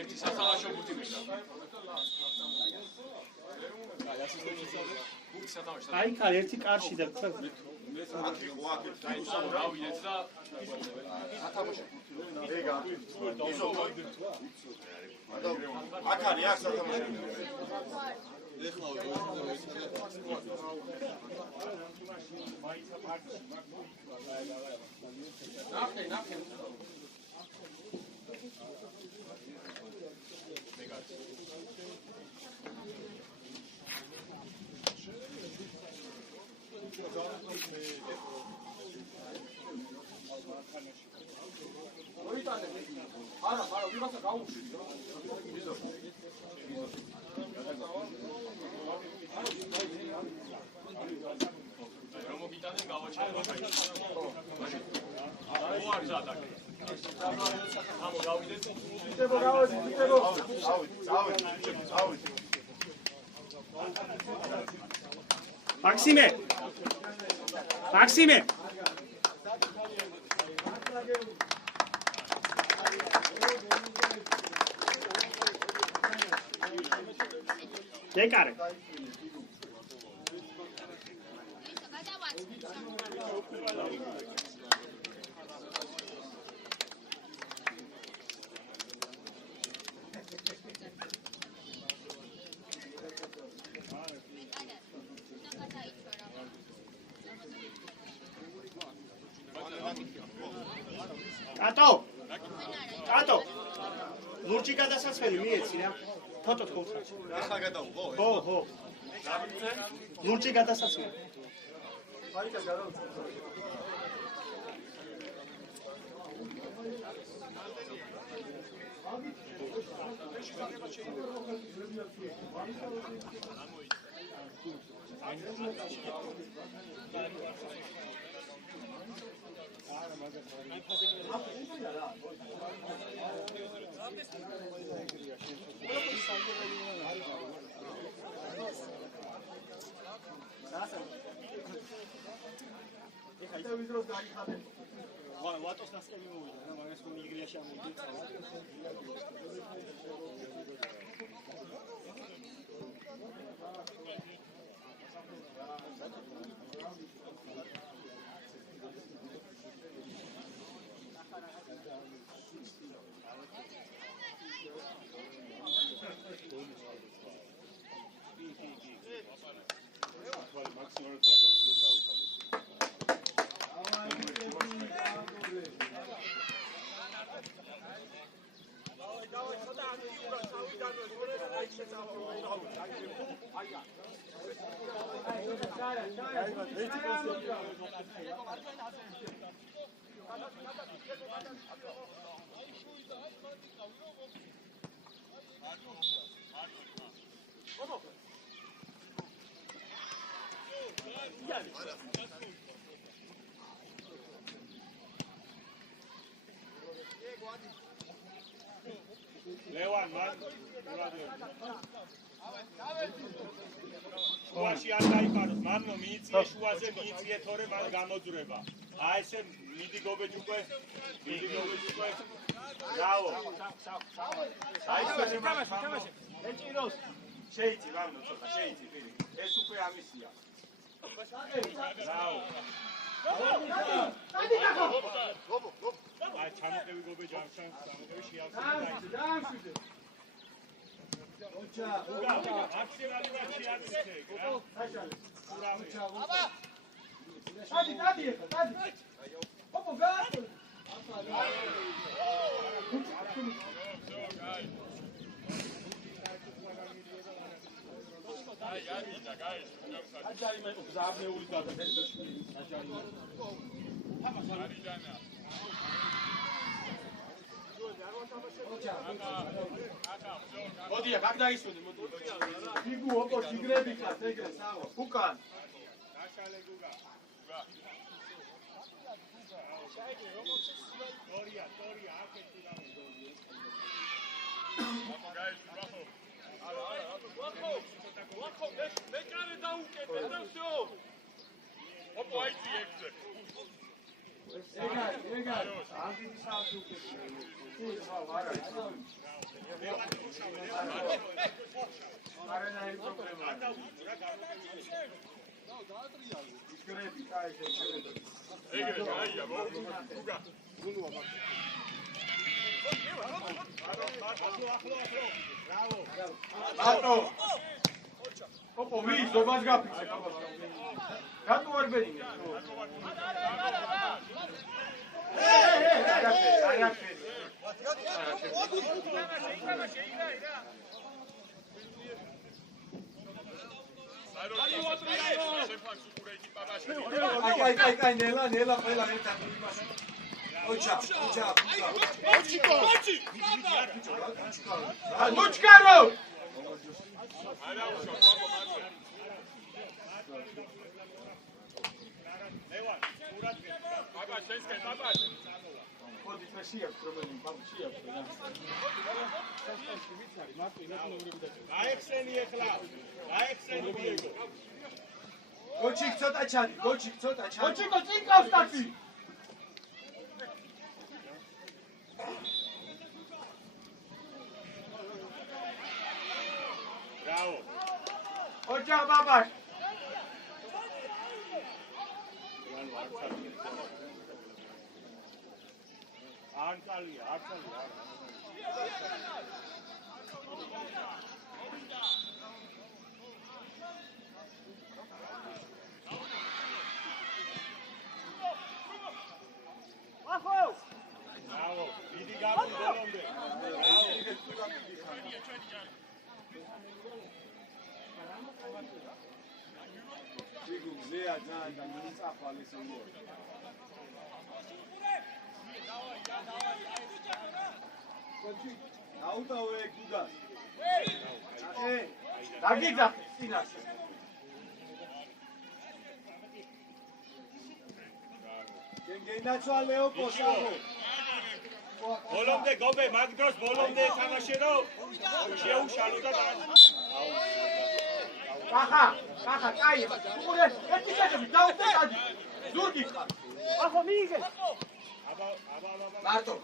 ერთი სასალაშო ბუთი მინდა. აი კარ ერთი კარში და ხო დავიდეთ და აქ არის აქ სათამაშო. ნახე. არა, ვიღაცა გაუშვი. რომ მოგიტანენ გავაჩერება გაიჩინა. არის ატაკი. ამო გავიდეთ. ავით. მაქსიმე დეკარე კატო ლურჯი გადასასველი მიეცი რა ფოტო თხოვთ ახლა გადავუღო ხო ლურჯი გადასასველი ფარიკა გადავუღო ვატოს დასწრები მოვიდა რა მაგას რომ იგრიაში ამოვიდა ლევან შუაში არ გაიყაროს, მანო მიიწიე შუაზე მიიწიე თორე მან გამოძვრება. აი ესე მიდი გობეჯ უკვე. ბრავო. აი ესე თამაში. ეჭიროს. შეიცი მანო ცოტა, შეიცი პირი. ეს უკვე ამისია. ბრავო. აი ჩამოყევი გობეჯ ამ შანსს, ჩამოყევი შეავსე. დაამშვიდე. ოჩა, აკციონარი და შეაწესე, რა? აბა. დადი ეხა, დადი. ოპო, გააკეთე. აჯარი მე გზავნეული გადაგეშმი. აჯარი. არიდანა. მოდია, как დაისვენე, მოდია. იგუ ოპო, ჯიგრები ხარ, ეგრე საო. უკან. დაშალე გუგა. Тория, აკეთი და მოდია. Guys, bravo. Лахо, მეკარე დაუკეთე და всё. ოპო, აიცი ეგზე. ბატო ოპო ვის ზოგადად გაფიქსე რატო არ ბედინე კაი, ნელა ყველა ერთად იმაში. ოჩა. ლუჩკარო ხოდი ფესიებს რომელი ბაბშიებს და გაიხსენი ახლა გაიხსენი მიეგო გოჩი ცოტა ჩადი ოჩიკო წინკავს ტაქსი ბრავო ოჩა ბაბაშ არწალია ბრავო დიდი გაბი ბოლომდე ზეა ძალიან და მიწახვალის უნდა გოჩი აუტავე გუდას დაგიძახე წინაშე გენაცვალეო პოსავო ბოლომდე გობე მაგ დროს ბოლომდე ეთამაშე რომ შეუშალო და კახა კაი უყურე ერთი შეჯები დაუწე დადი ზურგი ხარ ახო მიიგე აბა მარტო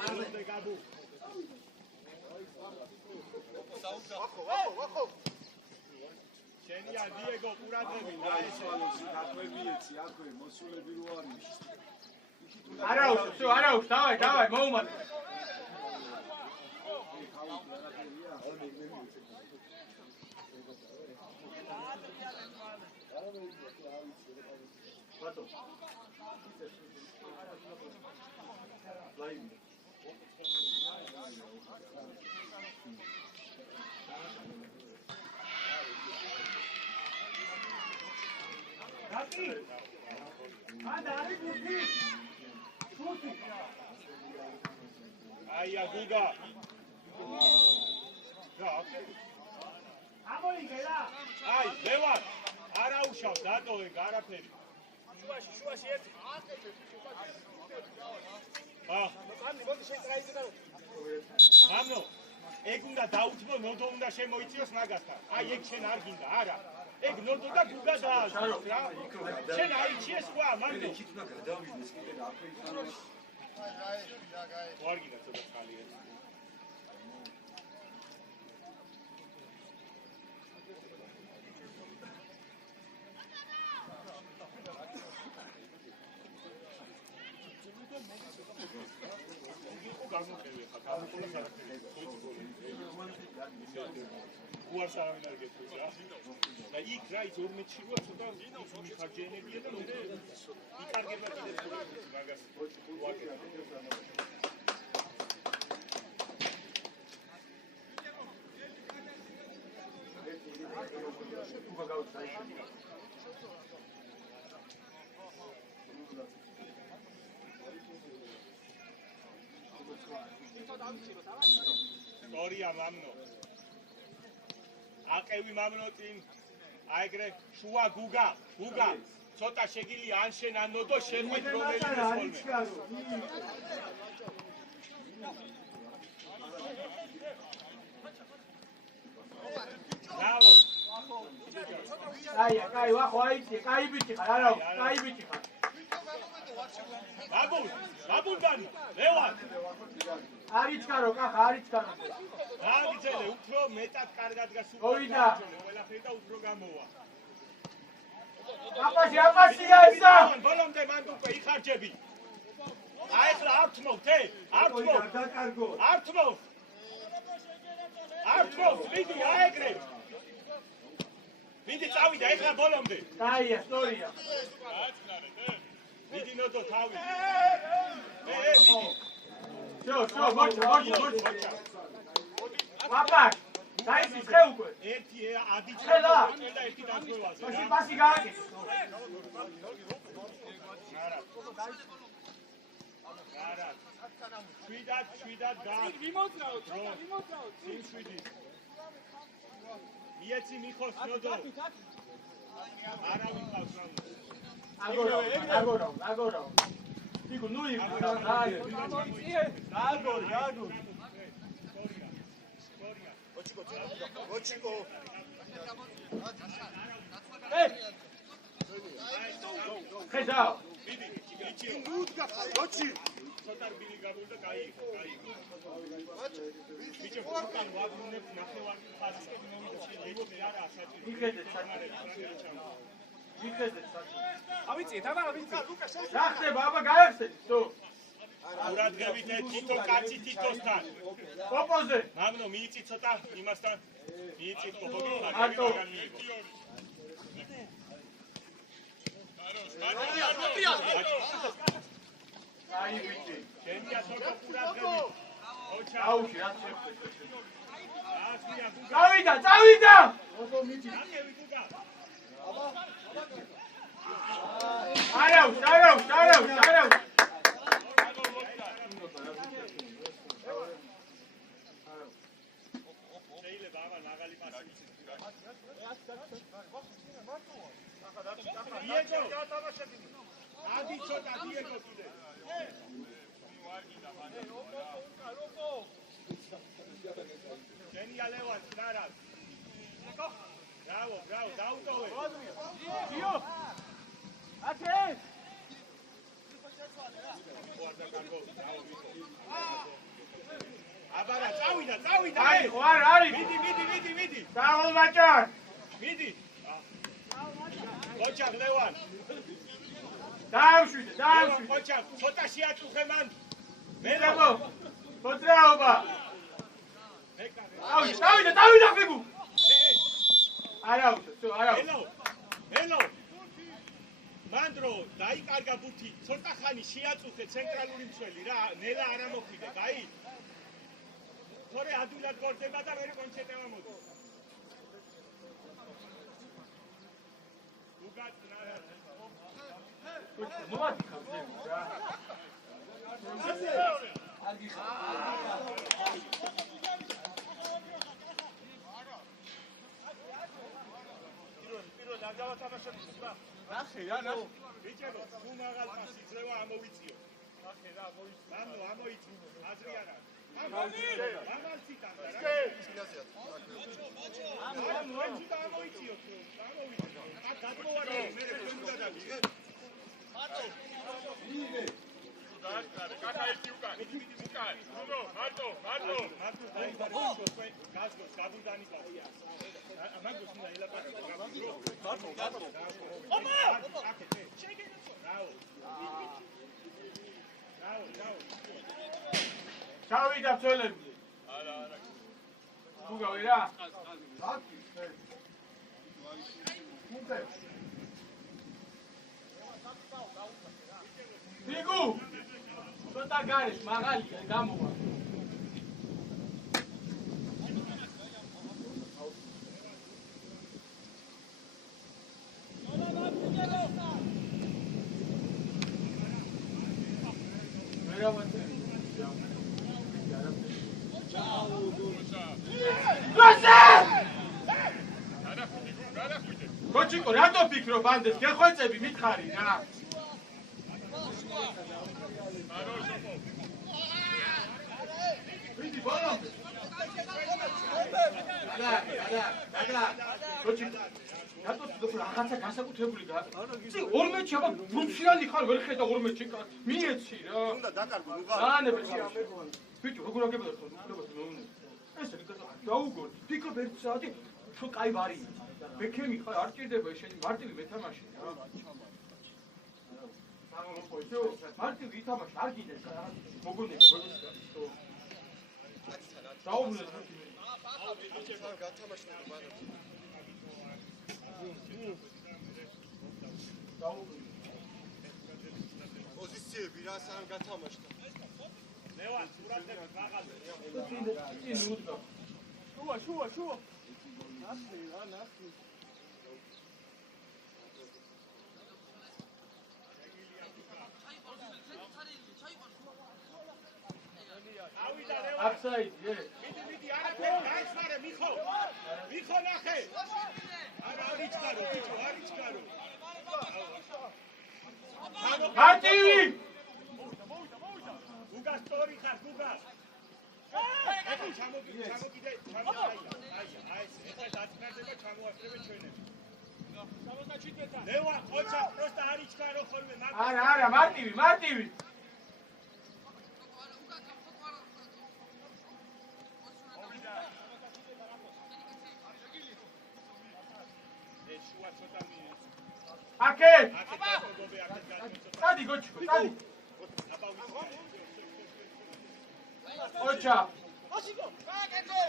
ბოლომდე გაბუ შენია დიეგო ყურადღები დაიცვალოს დახვებიეცი აქვე მოსულები რო არის არაუს დავაი მოუმატე აია გუგა აი ლევან არა უშავ დატოვე არაფერი შუაში ერთი მამნო ეგ უნდა დაუთმო ნოდო უნდა შემოიწიოს მაგასთან აი ეგ შენ არ გინდა არა ეგ ნოდო და გუგა დააჭროს რა შენ აიჩიეს ყვა მამნო ვარ გინდა ცოტა ხალი ეს უარს არავინ არ გეტყვის რა და იქ რა ის 12-ში როა ცოტა მიხარჯენებია და მე იკარგება კიდევ მაგას ვაკეთებ სტორია მამნო აყევი მამნო წინ აიგრე შუა გუგა ცოტა შეგილი ან შენ ან ნოდო შეხვით რომელიც ბრავო კაი, ვახო აიწე, კაი ბიჭი ხარ, არა, კაი ბიჭი ხარ. გაბულბანი, ლევან. არიჩქარო, კახა, არიჩქარო. გააგრძელე, უფრო მეტად კარგად გასულ. მოვიდა. ყველაფერი და უფრო გამოვა. აპაშია ისა. ბოლომდე მანდ უკვე იხარჯები. აი ახლა არ თმოვთ, არ თმოვთ. დაკარგო. არ თმოვთ. არ თმოვთ, მიდი აეგრე. მიდი წავიდა ახლა ბოლომდე. კაია, სწორია. მიდი ნოდო თავი. მიდი. შო, მოჩა. აპაშ, დაიcis ხე უკვე. ერთი ადიჩა ხელა. და ერთი დაგგვევაზე. პასი გააკეთე. არა. შვიდად და მიმოძრაოთ. მიეცი მიხოს ნოდო. არავინ ყავს რა. აგორო. იქ ნუ იქ. აგორო. ოჩიკო. ხეჟაო. მიდი, იჩიო. ოჩი. ცოტა რბილი გამოვიდა, კაი. მიჩო, უკან ვაგნებს ნახევარი ხაზი მოვიდა. ეგოდი არა ასაჭირო. იხედეთ ავიწიეთ, აბა ავიწიეთ. რა ხდება, აბა გაიხსენით, თუ. ყურადღებით თითო კაცი თითოსთან. პოპოზე. მამნო მიიწი ცოტა იმასთან. მიიწი პოპოგი. არტო. აი ვიჭი. შენია ცოტა ყურადღებით. ოჩა. აუში, რა შეხვდეთ. აშია გუგა. წავიდა. აკევი გუგა. არაუს. შეიძლება აბა მაგალი პასი ვიცი. დიეგო, ადი ცოტა დიეგო კიდე. შენია ლევან, ნარად. ბრავო, დაუტოვე. დიო. აკე. აბარა, წავიდა. აი, ხო არ არის. მიდი. დავალმაჭარ. მიდი. ოჩა ლევან. დაამშვიდე. ოჩა, ცოტა შეაწუხე მან. მერაბო. მოძრაობა. მეკარე. დავიდა ფიგუ. არაუს. ელო. მანდრო, დაიკარგა ბუთი. ცოტა ხანი შეაწუხე ცენტრალური მცველი რა, ნელა არ ამოხიდე, კაი? თორე ადვილად გორდება და მე კონცეტევა მოდი. უგად რა. მოადი ხავზე რა. აგი ხა. პირველ არ დავათამაშებთ რა. ნახე. ბიჭებო, თუ მაგალ პასი ძლევა ამოვიწიო. ნახე რა, ამოიწი. აზრი არა. ამალცი ტანდა რა. ამოიწი და ამოიწიო. ამოვიწი. გადმოვარდა მე უნდა დავიღე. მარტო. კაკა ერთი უკან. მიდი უკან. ნუ, მარტო. მარტო დაიბარო თქვენ გასგოს გაბუდანი გასია. მაგოს უნდა ელაპარაკო. მარტო. ომა! აკეთე. რაო. ჩავიდა ბრძოლები. არა. გუგავი რა. ფიგუ. ცოტა გარეშ მაღალი გამოვა. Kočiko, rado fikro bandes, gehoicebi mitxari, რა. Vidi, bolom. Ada. როჩი რატო თქო რაღაცა განსაკუთრებული და წი 12-ში აბა პრუციანი ხარ ვერ ხედა 12-ში მიეცი რა უნდა დაკარგო უღარ ანებეში ბიჭო როგორ აგებდა ხო ეს დაუგო ფიქრობ ერთ საათი თუ კაი ვარი ბექემი ხარ არ ჭირდება შენი მარტივი მეთამაში რა სამომოყო მარტივი ითამაში არ გინდა მოგონე როგორ დაუბრუნე პოზიციები რა სამ გათამაშდა ლევან სურათები მაღალზე შუა ნასტი რა ნასტი ავიდა ლევან აფსაიდი მიდი არაფერი გაიცვარე მიხო ნახე არ იჩქარო ბიჭო არ იჩქარო მარტივი გუგას სტორი ხარ გუგას ეხლა ჩამოგიდე აი ეხლა დაწნარდება ჩამოასწრებე ჩვენები 77 ლევან ყოცა პროსტა არ იჩქარო ხოლმე არა მარტივი აკე სადი გოჩი სადი ოჩა აშიგო გააკეთე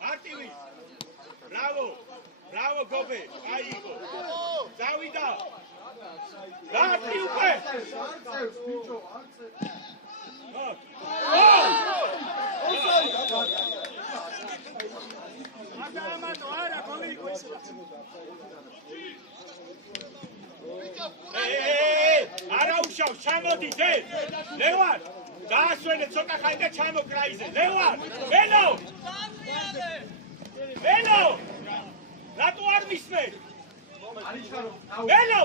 მარტივი ბრავო გობე აიგო დავიდა გაფი უკვე არწევს ბიჭო არა გოლი არა უშავ ჩამოდით ლევან დაასვენე ცოტა ხანი და ჩამოკრაიზე ლევან ბენო რატო არ მისმე ბენო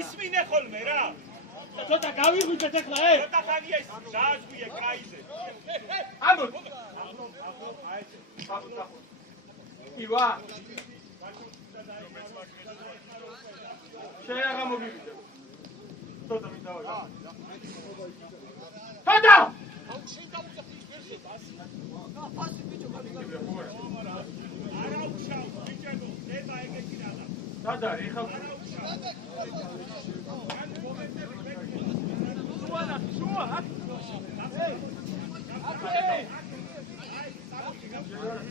ისმინე ხოლმე რა ცოტა გავიღვიძეთ ახლა ცოტა ხანია ის დაასვიე კრაიზე ამბობ ირვა შეაღა მოგივიდე ცოტა მიდავა თადა არა უშავ ბიჭო ნება ეგექინადა თადა ეხა შუა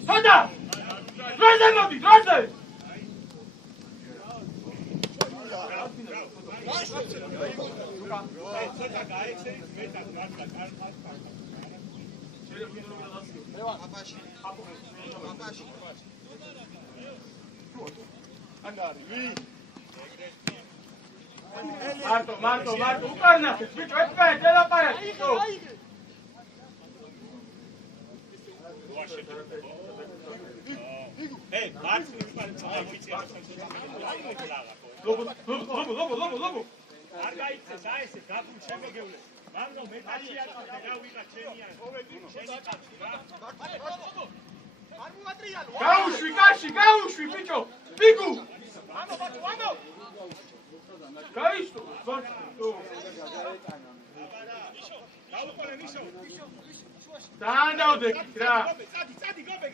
თადა დროზე მოდი დროზე ცოტა გაეცე მეტად გასა მარტო უკარნახეთ ბიჭო ეთქვა ელაპარაკი მარცი ვიცი ლობო არ გაიცეს აესე გაფუ შემეგევლე მანდო მეტაჩი არ გავიღა ჩემიან შენი კაცი რა არ მოატრიალო გაუშვი კაში გაუშვი ბიჭო ბიგუ ამო გაიშტო დაუყარე მიშო დაანდავდე რა წადი გობე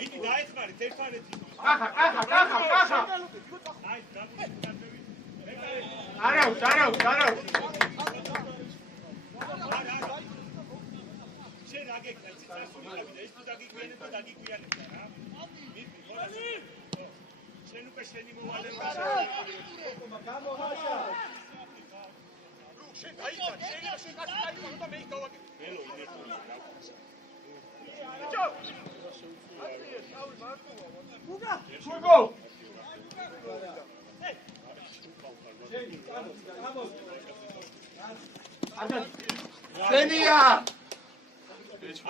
ვიდი დაეხმარეთ ერთმანეთს კახა აი არაუს შენ აგეკნა წასულიყავი და ეს თუ დაგიგვიანებ და დაგიგვიანებ რა მიდი შენ უკვე შენი მოვალება გამომაშა შენ გაიწარ შენ გასწავლი და მე ის გავაკეთე ველო ინერტული რა შუგო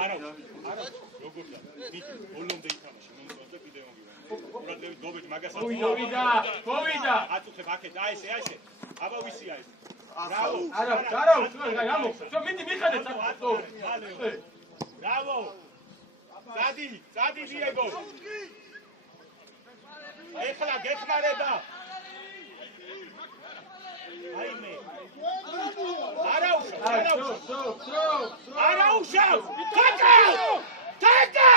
არა როგორ და მით ბოლომდე ითამაში მომწონდა კიდე მოგივარ ყურადღებით გობეთ მაგასაც მოვიდა აწუხებ აქეთ აი ესე აბა ვისია ეს არა გამოგცე შო მინდი მიხედეთ ბრავო ზადი დიეგო ეხლა გეხმარება აიმე არაუშავ თაკა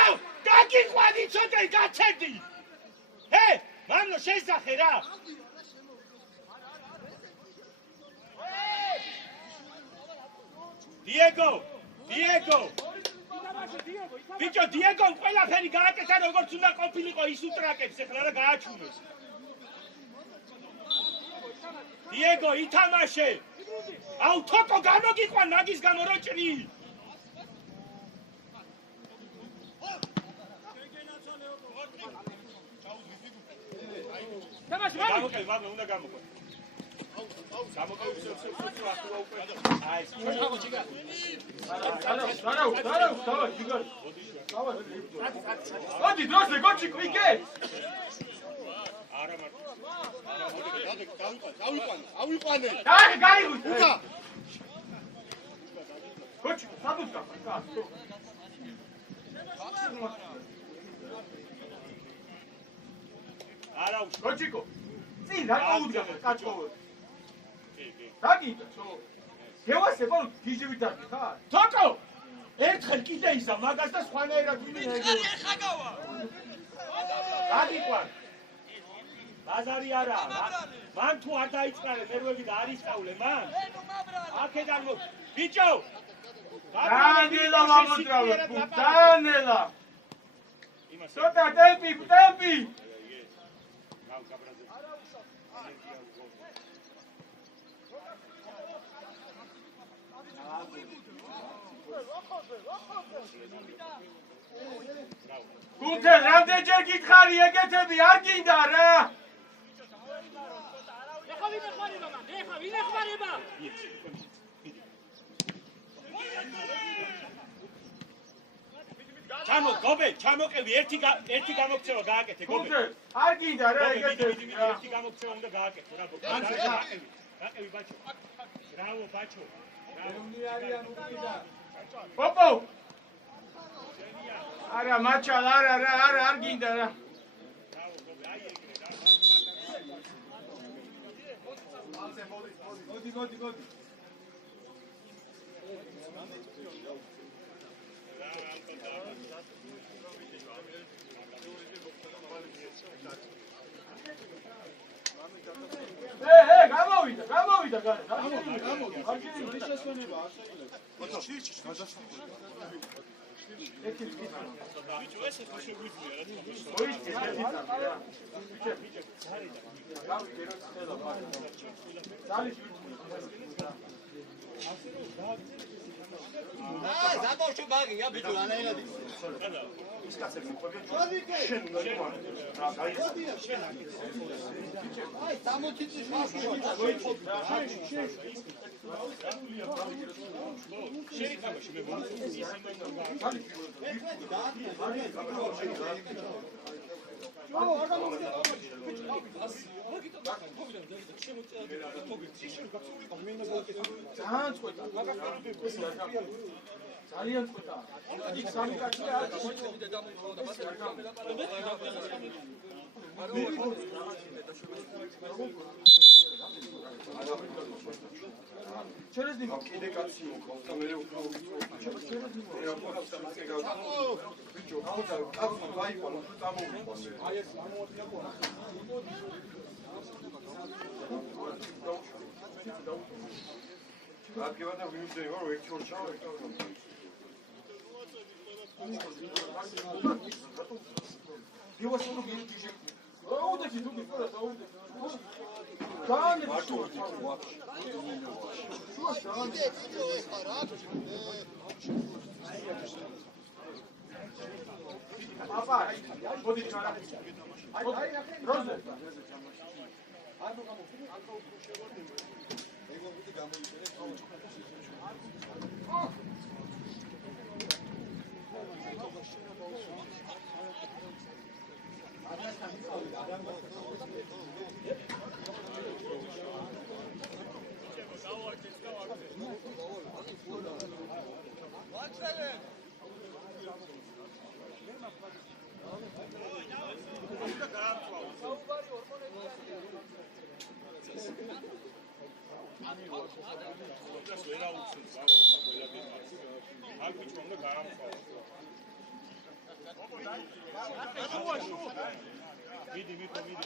დაგიყვანი ცოტა გაცედი მამნო შეისახე რა დიეგო ბიჭო დიეგომ ყველაფერი გააკეთა როგორც უნდა ყოფილიყო ის უტრაკებს ეხლა რა გააჩუნოს დიეგო ითამაშე აუ თოკო გამოგიყვან მაგის გამო რო ჭრი თამაში მაგ უნდა გამოყვე Oggi drosse gocci qui che? ავიყვანე. Dai, uca. Gocci, sabutka, cazzo. არაუშ Goccico. Sì, dai, uca, cazzo. Dai, so. Gevase bol gijivitaki, ha? თოკო ერთხელ კიდე ისა მაგას და სხვანაირად ვინმე დაგიყვან ბაზარი არა მან თუ არ დაიწყარე მერვები და არ ისწავლე მან აქედან მო ბიჭო Daniela mamotrave, Daniela. Sota tempi. Guten, რამდენჯერ გითხარი ეგეთები არ გინდა რა. ეხა ვინ ეხმარება მან? ეხა ვინ ეხმარება? ჩამოყევი ერთი გამოქცევა გააკეთე გობე გუთე, არ გინდა რა ეგეთები რა. ერთი გამოქცევა უნდა გააკეთო რა გობე გააკევი ბაჩო ბრავო ბაჩო პოპო არა მაჩალ არა არ გინდა რა. მოდი. გამოვიდა გარე. ის შესვენება არ შეიძლება. ზაბავშო ბაგია ბიჭო ანაირად ის კაცები ყვებიან შენ უნდა აი 60 წლის ძალიან წყვეტა. იქ სამი კაცი არ через него კიდე კაცი მოყავს და მე ბიჭო აუდა კაცმა გაიყვანა თუ წამოვიყვანე აი ეს ამოადგა ყოლა რადგან და ვიმდე ვარ ერთი ორ ჩავა დიواسونو გიჭი აუდა თუ გიყურა აუდა გაანე ბიჭო Papa, მოდი ჩარა. აი, როზე. ანუ გამოფილი, ანკო შევარდი. ეგ მოდი გამოიწერე. მიდი მიხო მიდი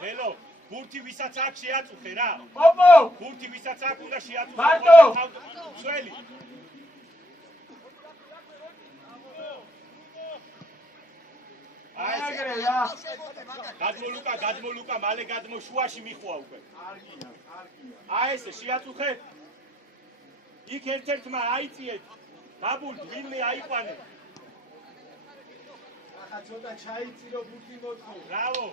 მელო ბურთი ვისაც აქვს შეაწუხე რა ოპო ბურთი ვისაც აქვს უნდა შეაწუხე მარტო ძველი აიგრე რა გადმოლუკა მალე გადმო შუაში მიხვა უკვე კარგია აი ესე შეაწუხე იქ ერთ-ერთმა აიწიეთ დაბულ ვინმე აიყვანე ახლა ცოტა ჩაიწირო ბურთი მოთხო ბრავო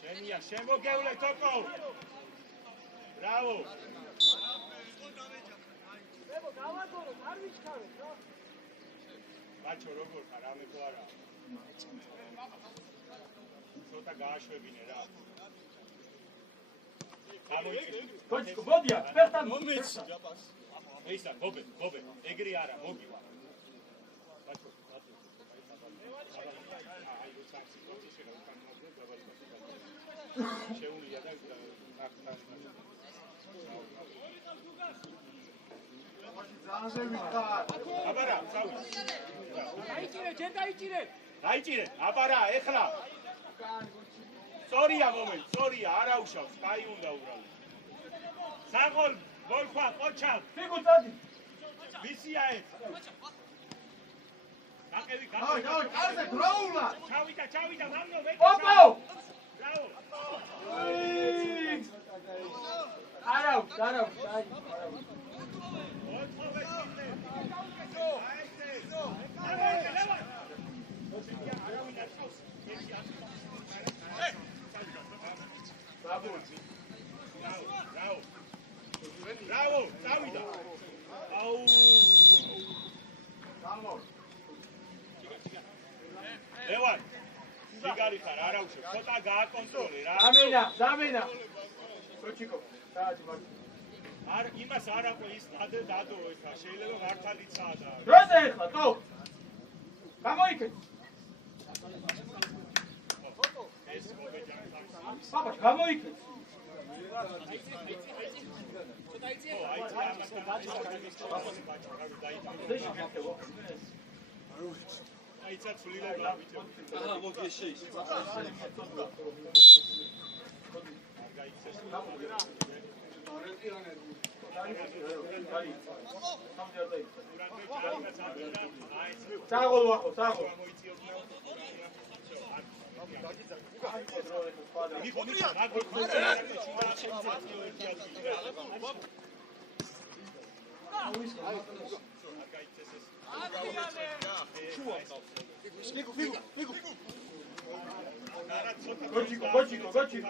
შენია შემოგევლე თოკო ბრავო ბაჩო როგორ ხარ რამე თუ არა ცოტა გააშვებინე რა გოჩკო ბოდია ფერთან მომეცი ეისა გობე ეგრე არა მოგივა ბაჩო შეუნია და ძალზე ვიხარ აბარა წავი დაიჭირე ჯერ დაიჭირე დაიჭირე აბარა ეხლა სწორია მომენტ სწორია არა უშავს კაი უნდა უბრალოდ საღოლ გოლქვა ყოჩა ფიგუტადი ვისია ეს გაყევი აი კარზე დროულა ჩავიდა მამნო ოპო ბრავო არა Bravo, წავიდა. აუ. გამო. ლევან. სიგარი ხარ, არა უშევ. ცოტა გააკონტროლე რა. ზამენა. გოჩიკო, დააჭი მაგ. არ იმას არ აყვე ის დადო ეხლა, შეიძლება მართალიცაა და. როზე ეხლა, თო. გამოიქეთ. ეს მოგეჯანხავს. ბაბა, გამოიქეთ. აიცა ცვლილება ვიჭო. აჰა, მოგეშე ის. საღოლ ვახო, საღოლ.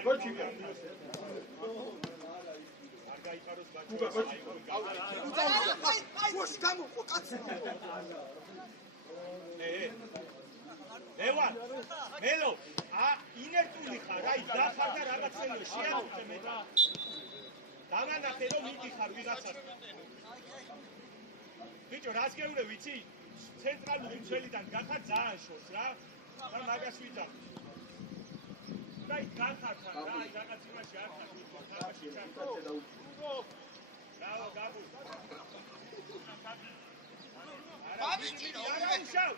გოჩიკო. ლევან, მელო, ინერტული ხარ, აი დახარ და რაღაცეო შეაუწე მეტა. დამანახე რომ მიდიხარ ვიღაცას. ბიჭო, რას გეუბნები, ვიცი? ცენტრალური მცველიდან გახარ ძალიან შორს რა. და მაგას ვითარ. დაი გახარ რა, აი რაღაც იმაში არ ხარ. რაღაცში ჩარ. ბრავო, გაბუ. ბაბიჭი, არა უშავ.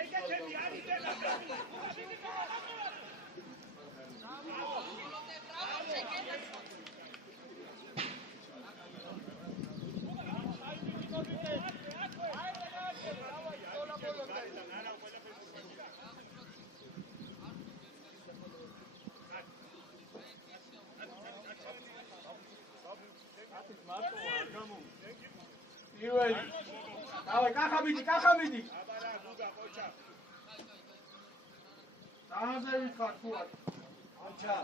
ეგეთები არის და დავай, კახამიდი. აბარა, გუგა, ყოჩა. დაანზე ვიხარ თუ არ.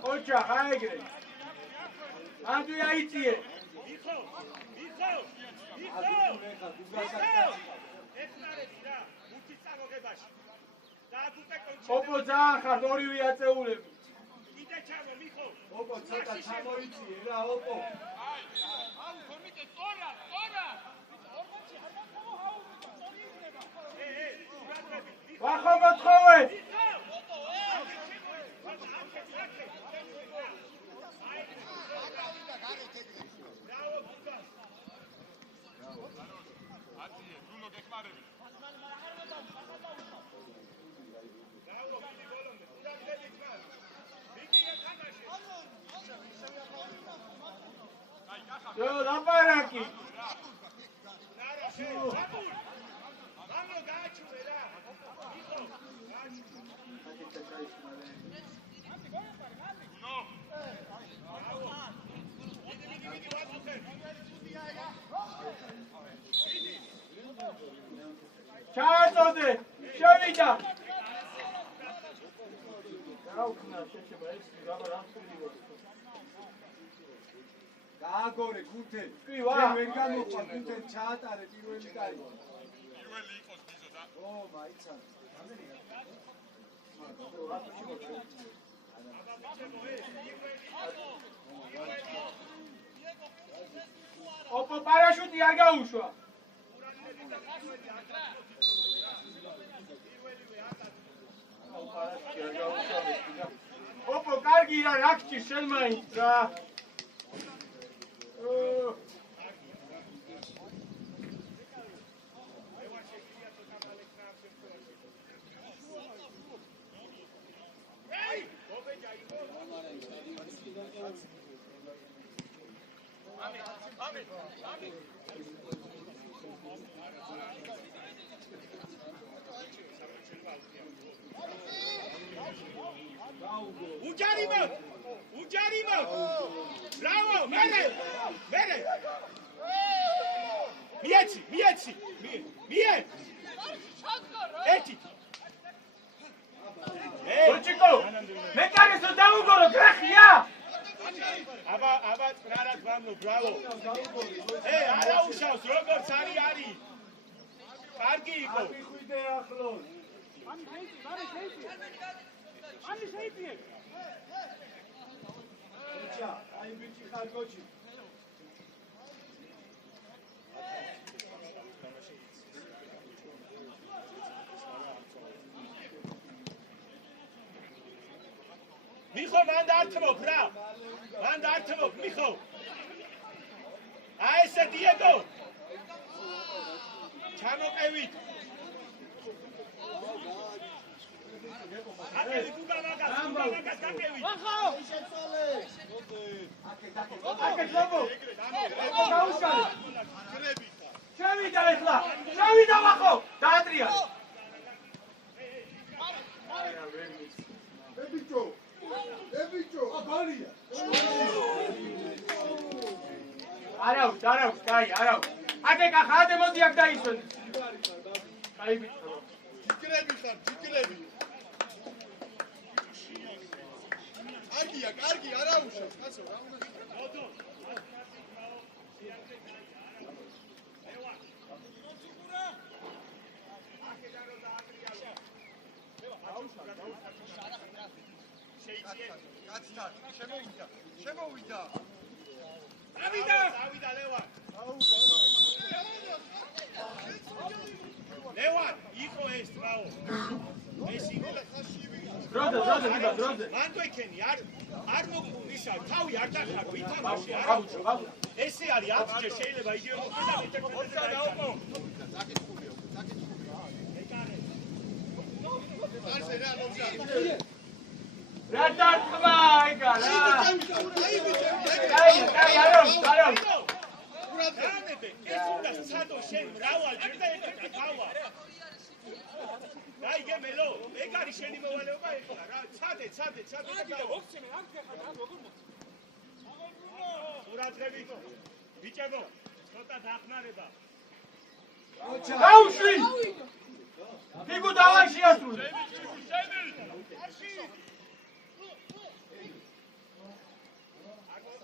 ყოჩა, აიგრე. ანდუ აიწიე. მიხო. ეხნარები რა, მუქი წამოგებაში. დააგუტე კონჩა. ოპო ძალიან ხარ, ორივე აწეულები. კიდე ჩამო, მიხო. ოპო ცოტა ჩამოიწიე რა, ოპო. აუ გორმიტე სწორა Yo, laparachi. ჩააწოდე, შევიდა. გაუქმნა შეჩება ეს გაბა რამსული ვარ. გააგორე გუთენ. კი ვა. ვერ გამოყვა გუთენ ჩაატარე პირველი კაი. პირველი იყოს ბიზო და ო, მაიცან. ოპო პარაშუტი არ გაუშვა. ოპო კარგი რა რაქჭი შენ მაინც რა. უჯარიმო ბრავო მერე მიეცი ერთი ბოჭიკო მე კარესო დაუგორო გრახია აბა წრარად ვამნო ბრავო არა უშავს როგორც არის კარგი იყო მიხვიდე ახლოს. Ani შეიძლება. ბიჭა, აი ბიჭი ხარ გოჩი. მიხო მან დართმობ რა მან დართმობ მიხო აი ესე დიეგო ჩამოყევით აკელი გუგანაგას გაკევით აკე გლობო გაუშალე შევიდა ეხლა შევიდა ვახო დაატრია ებიჭო, აბალია. არაუს, კაი, არაუს. აკე კახადე მოდი აქ დაისვენ. კაი ბიჭო. ჭიქრები ხარ, ჭიქრები. კარგი, არაუშავს, კაცო, რა უნდა კაცთან, შემოვიდა. ავიდა ლევან. ლევან, იყო ეს რაო. ეს იყო დროზე. მან თუ ეკენი არ მოგისა, თავი არ დახარ, ვითამაში არ. გავუჩო. ესე არის 10 ჯერ შეიძლება იგივე მოხდეს და მეტექნოლოგია დაიწყო. არზე რა მომზა. რა დარტყმა ეგა რა. კაი, არაუს. რანებე, ეს უნდა სცადო შენ მრავალ ჯერ და ერთ-ერთი გავა. აი გემელო, ეგ არის შენი მოვალეობა ეხლა რა. ცადე და გავა. ყურადღებით. ბიჭებო, ცოტა დახმარება. გაუშვი. ფიგუ დავაში ასრულე.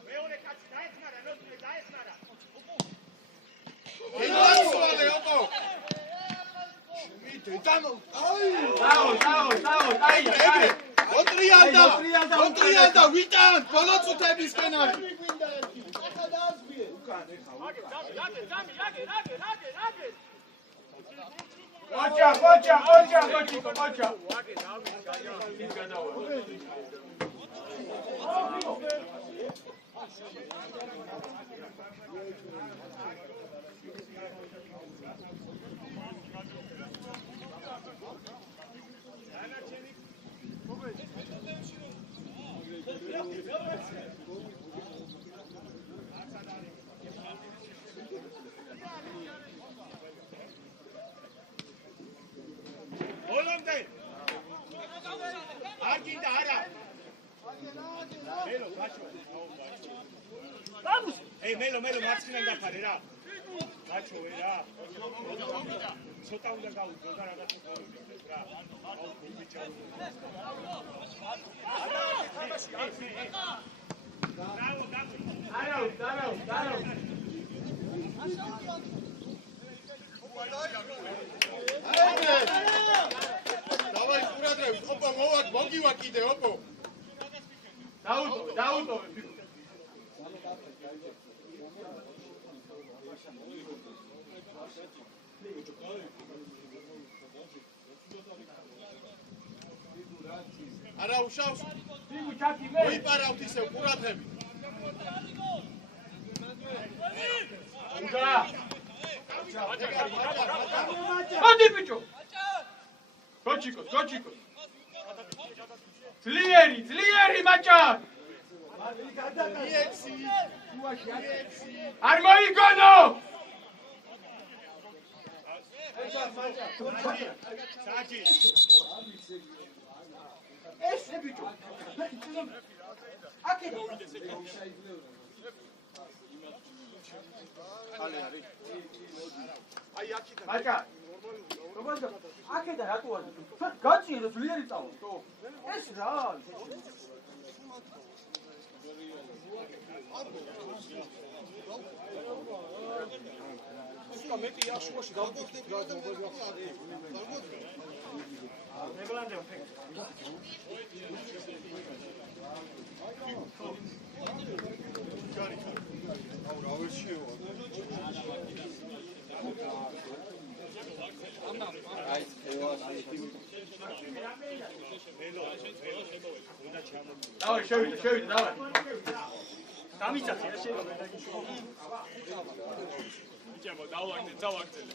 მეორე კაცი დაეხმარა, ნოთლე დაეხმარა. ელასვალე ოპო. მიდე დამო. დაო, კაი. ოტრიალდა, ვიტან, ბოლო წუთებისკენ არის. Pocha. არ გინდა არა. მელო ბაჭო. ე მელო მარცხნიდან გახარე რა. ბაჭო რა. ცოტა უნდა გავუძო და რაღაც გავუძო რა. დავაი ყურადღებით ოპო მოგივა კიდე ოპო დაუტო არა უშავს ფიგუ ჩაკი მე მოიპარავთ ისევ ყურადღებით უდა მოდი ბიჭო გოჩიკო ძლიერი მაჭა არ მოიგონო საჭი ეს ბიჭო აკეთე აი აქიდან მაჭა როგორ აკეთა რატო არის გაჭირო ძლიერი წავა ეს რა მეტი ახშუაში გავგოხდები და მეგლანდეო ფეკ აუ რა ვერ შევა აი დავай შევიდე დავай დამიცაცი რა შეიძლება ბიჭებო დავაგრძელე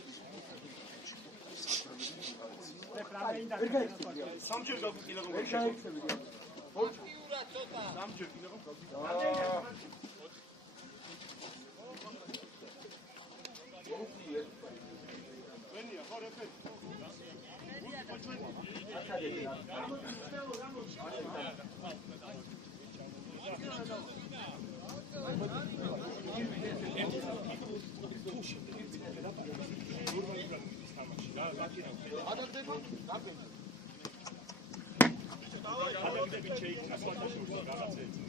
სამჯერ გავკილა რომ სამჯერ კიდე რომ ვენია ხო რეფერი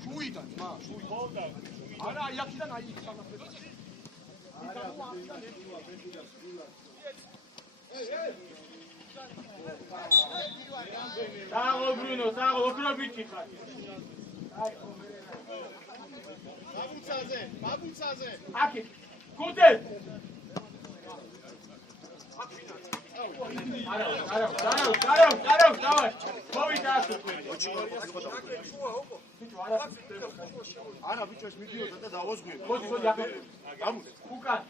შუიდან მა შუი ბოლდა არა აი აქიდან აი იქ საღო ბრუნო საღო ოქრო ბიჭი ხარ ბაბუცაზე აკი გუდე არა დავარ მოვიდა ასე არა ბიჭო ეს მიდიოდა და დავოზღვიე მოდი აკე გამუდე უკან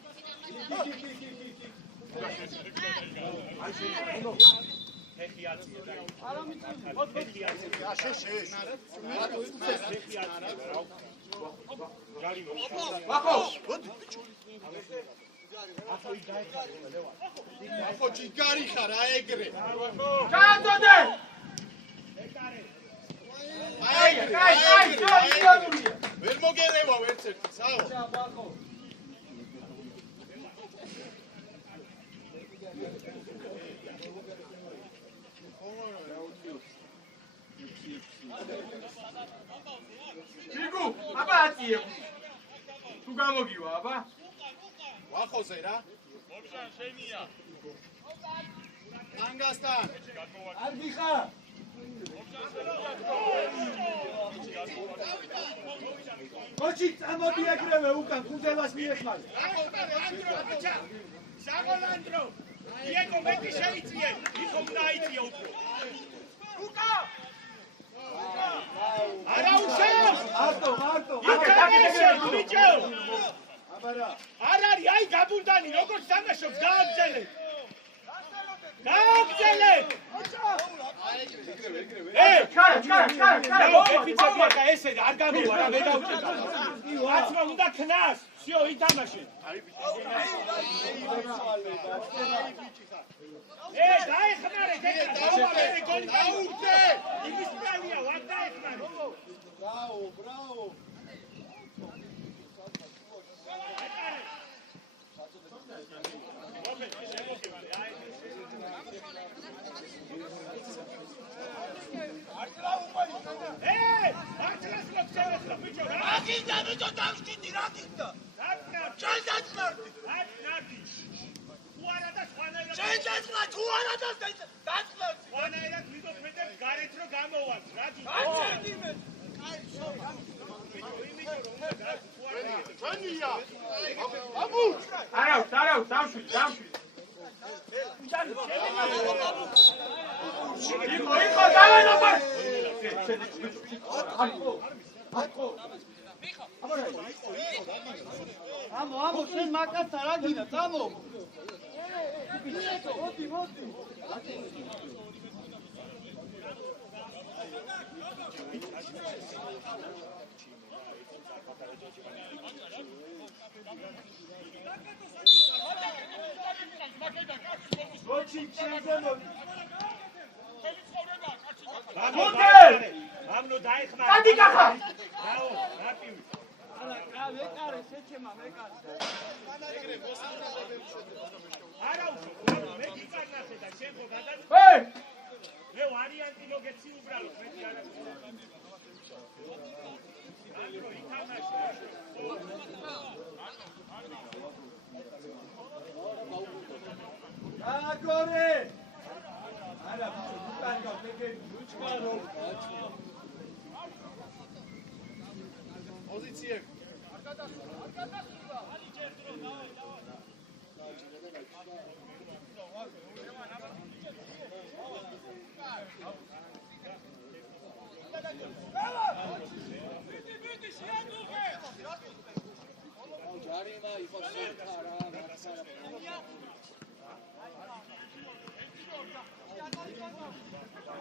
ახო ჯიგარი ხარ აეგრე გააწოდე აი ვერ მოგერევა ვერც ერთი საო ფიგუ აბა აწიე თუ გამოგივა აბა ვახოზე რა ოფშან შენია ანგასთან არ გიხარ კოჩი წამოდი ეგრევე უკან კუნძელას მიეხმარე შაგოლანდრო იეკო მეტი შეიწიე იქო უნდა აიწიე უფრო არა უშავს მარტო ბიჭო აბარა არ არის აი გაბუნდანი როგორც თამაშობს გააგზელე ჩარა ესე არ გამოვა რა მე დავჭერდა აცმა უნდა ქნას всё ითამაშე დაეხმარე Bravo. Არავს, დავშვი. იყო, დავაი ნაბარ. Amo, შენ მაკაცა რა გინდა, წამო. მოდი. მოჩი ჩემზე მოდი. ამნო დაიხმარა. გადი კახა. რაო, რატივი. ვეკარე, შეჩემა, ვეკარე. არა უშო, მე გიკარნასე და შენ ხო გადადი. მე ვარიანტი მოგეცი უბრალოდ, მე არა. აკრო იქანაში. აგორე. არა, უკან გავეგენ, უჩქარო. პოზიციები.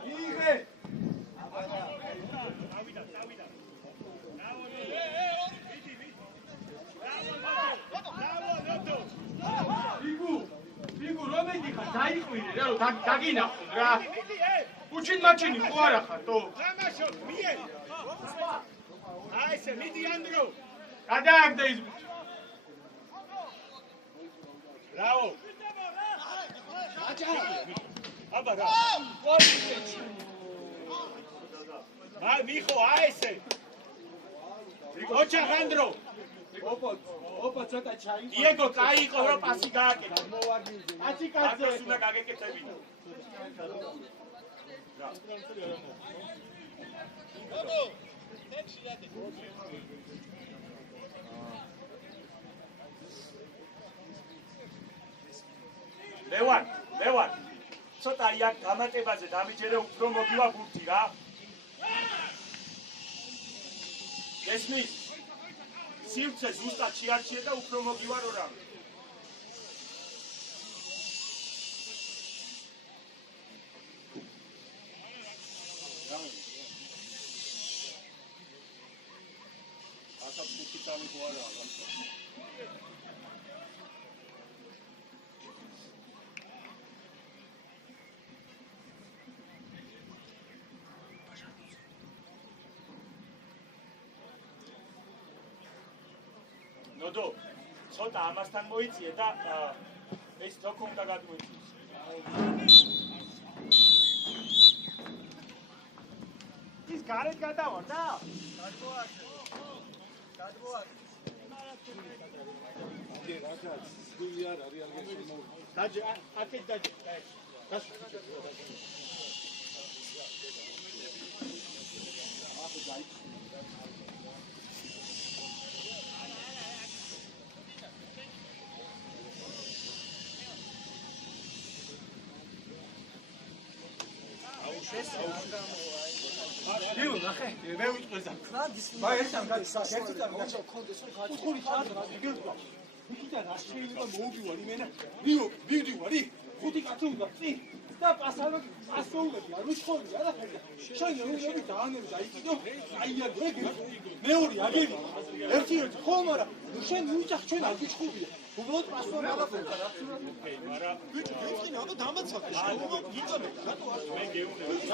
იღე. ბიგუ რომელი ხარ? დაიყვირე რა, რომ დაგინახო რა. უჩინ მაჩინი ხო არა ხარ, თო? გამაშო, მიე. აი ესე მიდი ანდრო. გადააგდე ის. რაო. აბა რა. აი მიხო, აი ესე. ოჩა ანდრო. ოპა ცოტა ჩაი. იეგო კაი იყო რომ პასი გააკეთა. მოვაგიძე. აცი კაცზე კაცზე. უნდა გაგეკეთებინა. ლევან. ცოტა იქ გამატებაზე დამიჯერე უფრო მოგივა ბურთი რა. ესმის სივრცე ზუსტად შეარჩიე და უფრო მოგივარო რა. ასა ფუტიტანი ხო არა. ნოდო, ცოტა ამასთან მოიწიე და ეს თქო უნდა გადმოიწიოს. ის გარეთ გადავარდა? გადმოაკეთე. დაჯე, აკეთ დაჯე. დიუ, ნახე, მე ვიტყვეს და. ბაი, ეს ამ გაჩა, ერთი წამი გაჩა. ხუთი ჩადრა გიგება. იქიდან რა შეიძლება მოვიდივარ იმენა. ნიო, მივდივარი. ხუთი კაცი უნდა წი. და პასალო ასოულები არ ვიჩხორია რა ხერდა. შენ რომელი დაანები დაიკიდო. აი აგრე მეორე აგები. ერთი ხომ არა. შენ უჭახ ჩვენ არ გიჩხუბია. უბრალოდ პასუა მაგაფერდა რა ბიჭო ვიწყინე აბა დამაცადე შეუმა იწამე რატო არ მე გეუბნები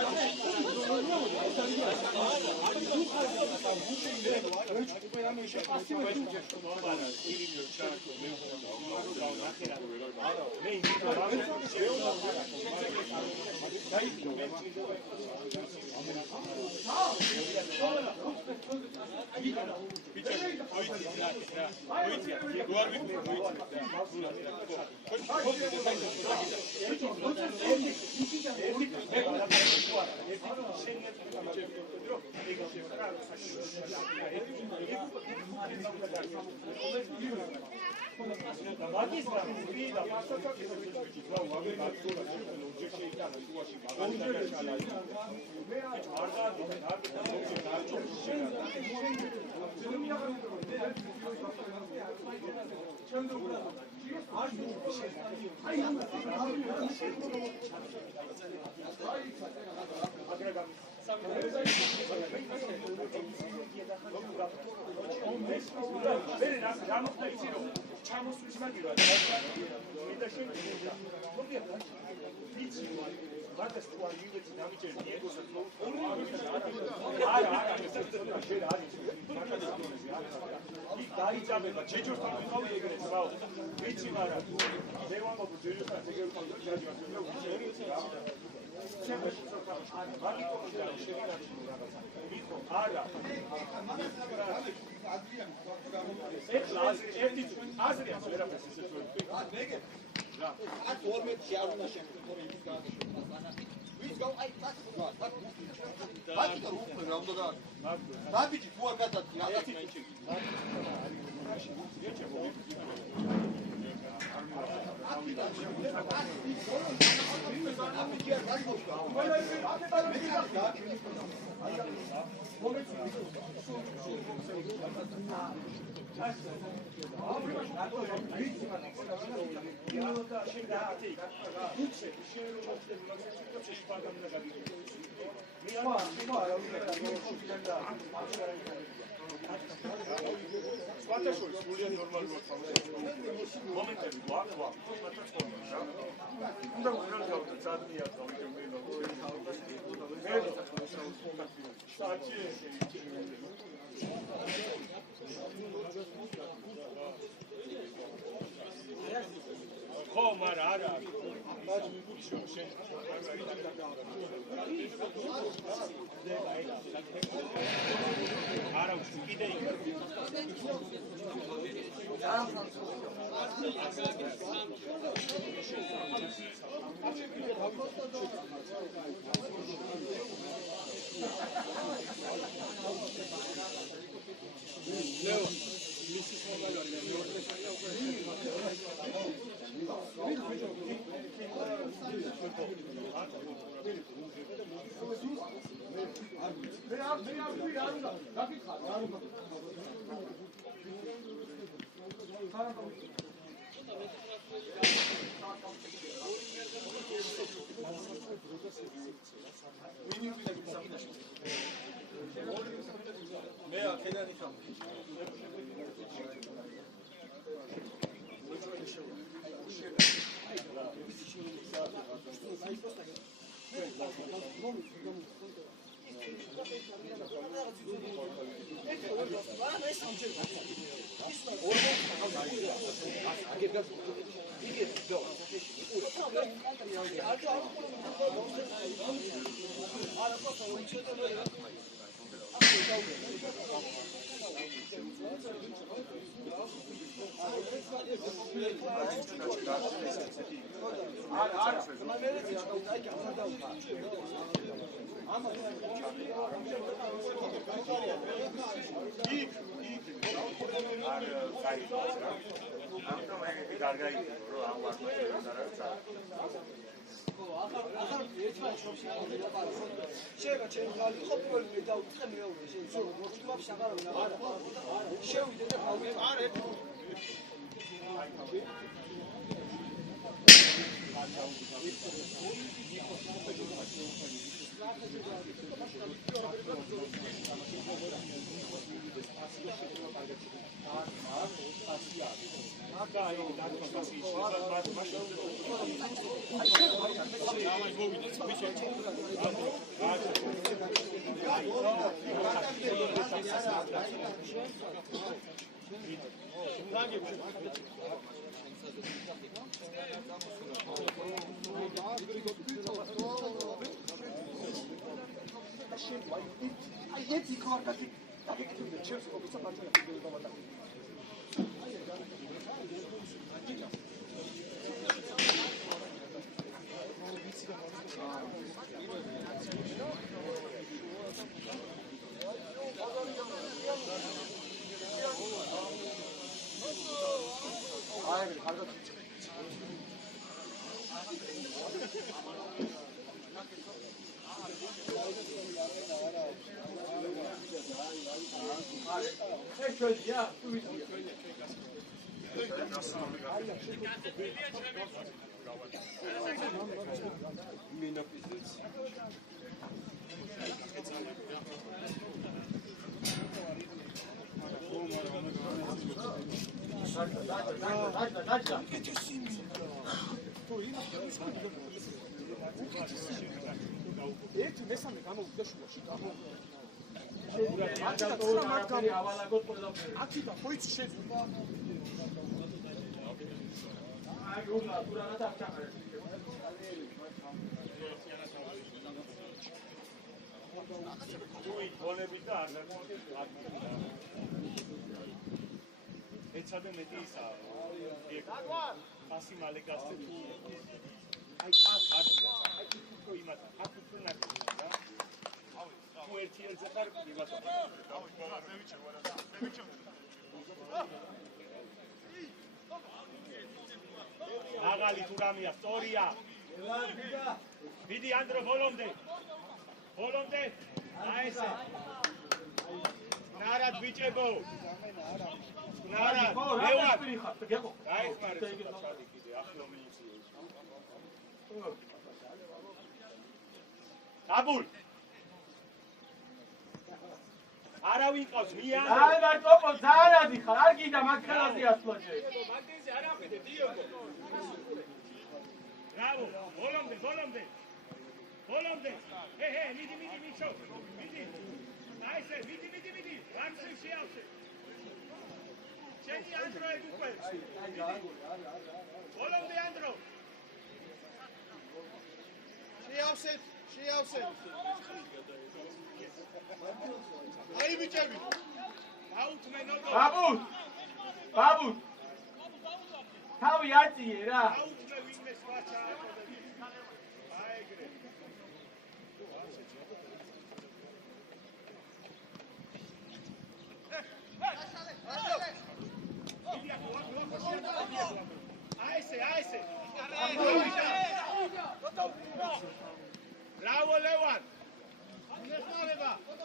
Jetzt die Korka, da gibt es den Chips, ob es aber schon ერთი მესამე გამოვიდა შუაში და აკი და ხო იცი შეძება აი უნა პურანა და ჩახარე Doing bonebit da ar ეცადე მეტი ისაა. ასი მალე გასცე თუ აი თუ იმათ აქ თუ ნაკეთია რა. თუ ერთი ერთ ზარ იმათ. აღალი თუ რამია სწორია. დიდი ანდრო ბოლომდე. ბოლომდე. აი ესე. ნარად ბიჭებო. ნარად. ევარ. გაიხმარეთ საჭადი კიდე ახლა მიიწიე. აბულ. არავინ ყავს მიან. აი მარტო ზარადი ხარ. არ გიდა მაგხელაზე ასლოჯე. მაგდენზე არ აყიდე დიოგო. ბრავო. ბოლომდე, ბოლომდე. ბოლომდე. მიდი მიჩო. მიდი. აი ესე, მიდი. ვანსი შეავსე. შენი ანდრო ეკუყვე. ბოლომდე ანდრო. შეავსე. აი ბიჭები. აუთმენოდო. ბაბუ. თავი აწიე რა. აუთმე ვინმე სხვა ჩააყო. აი ეგრე. Aise. Bravo Levan.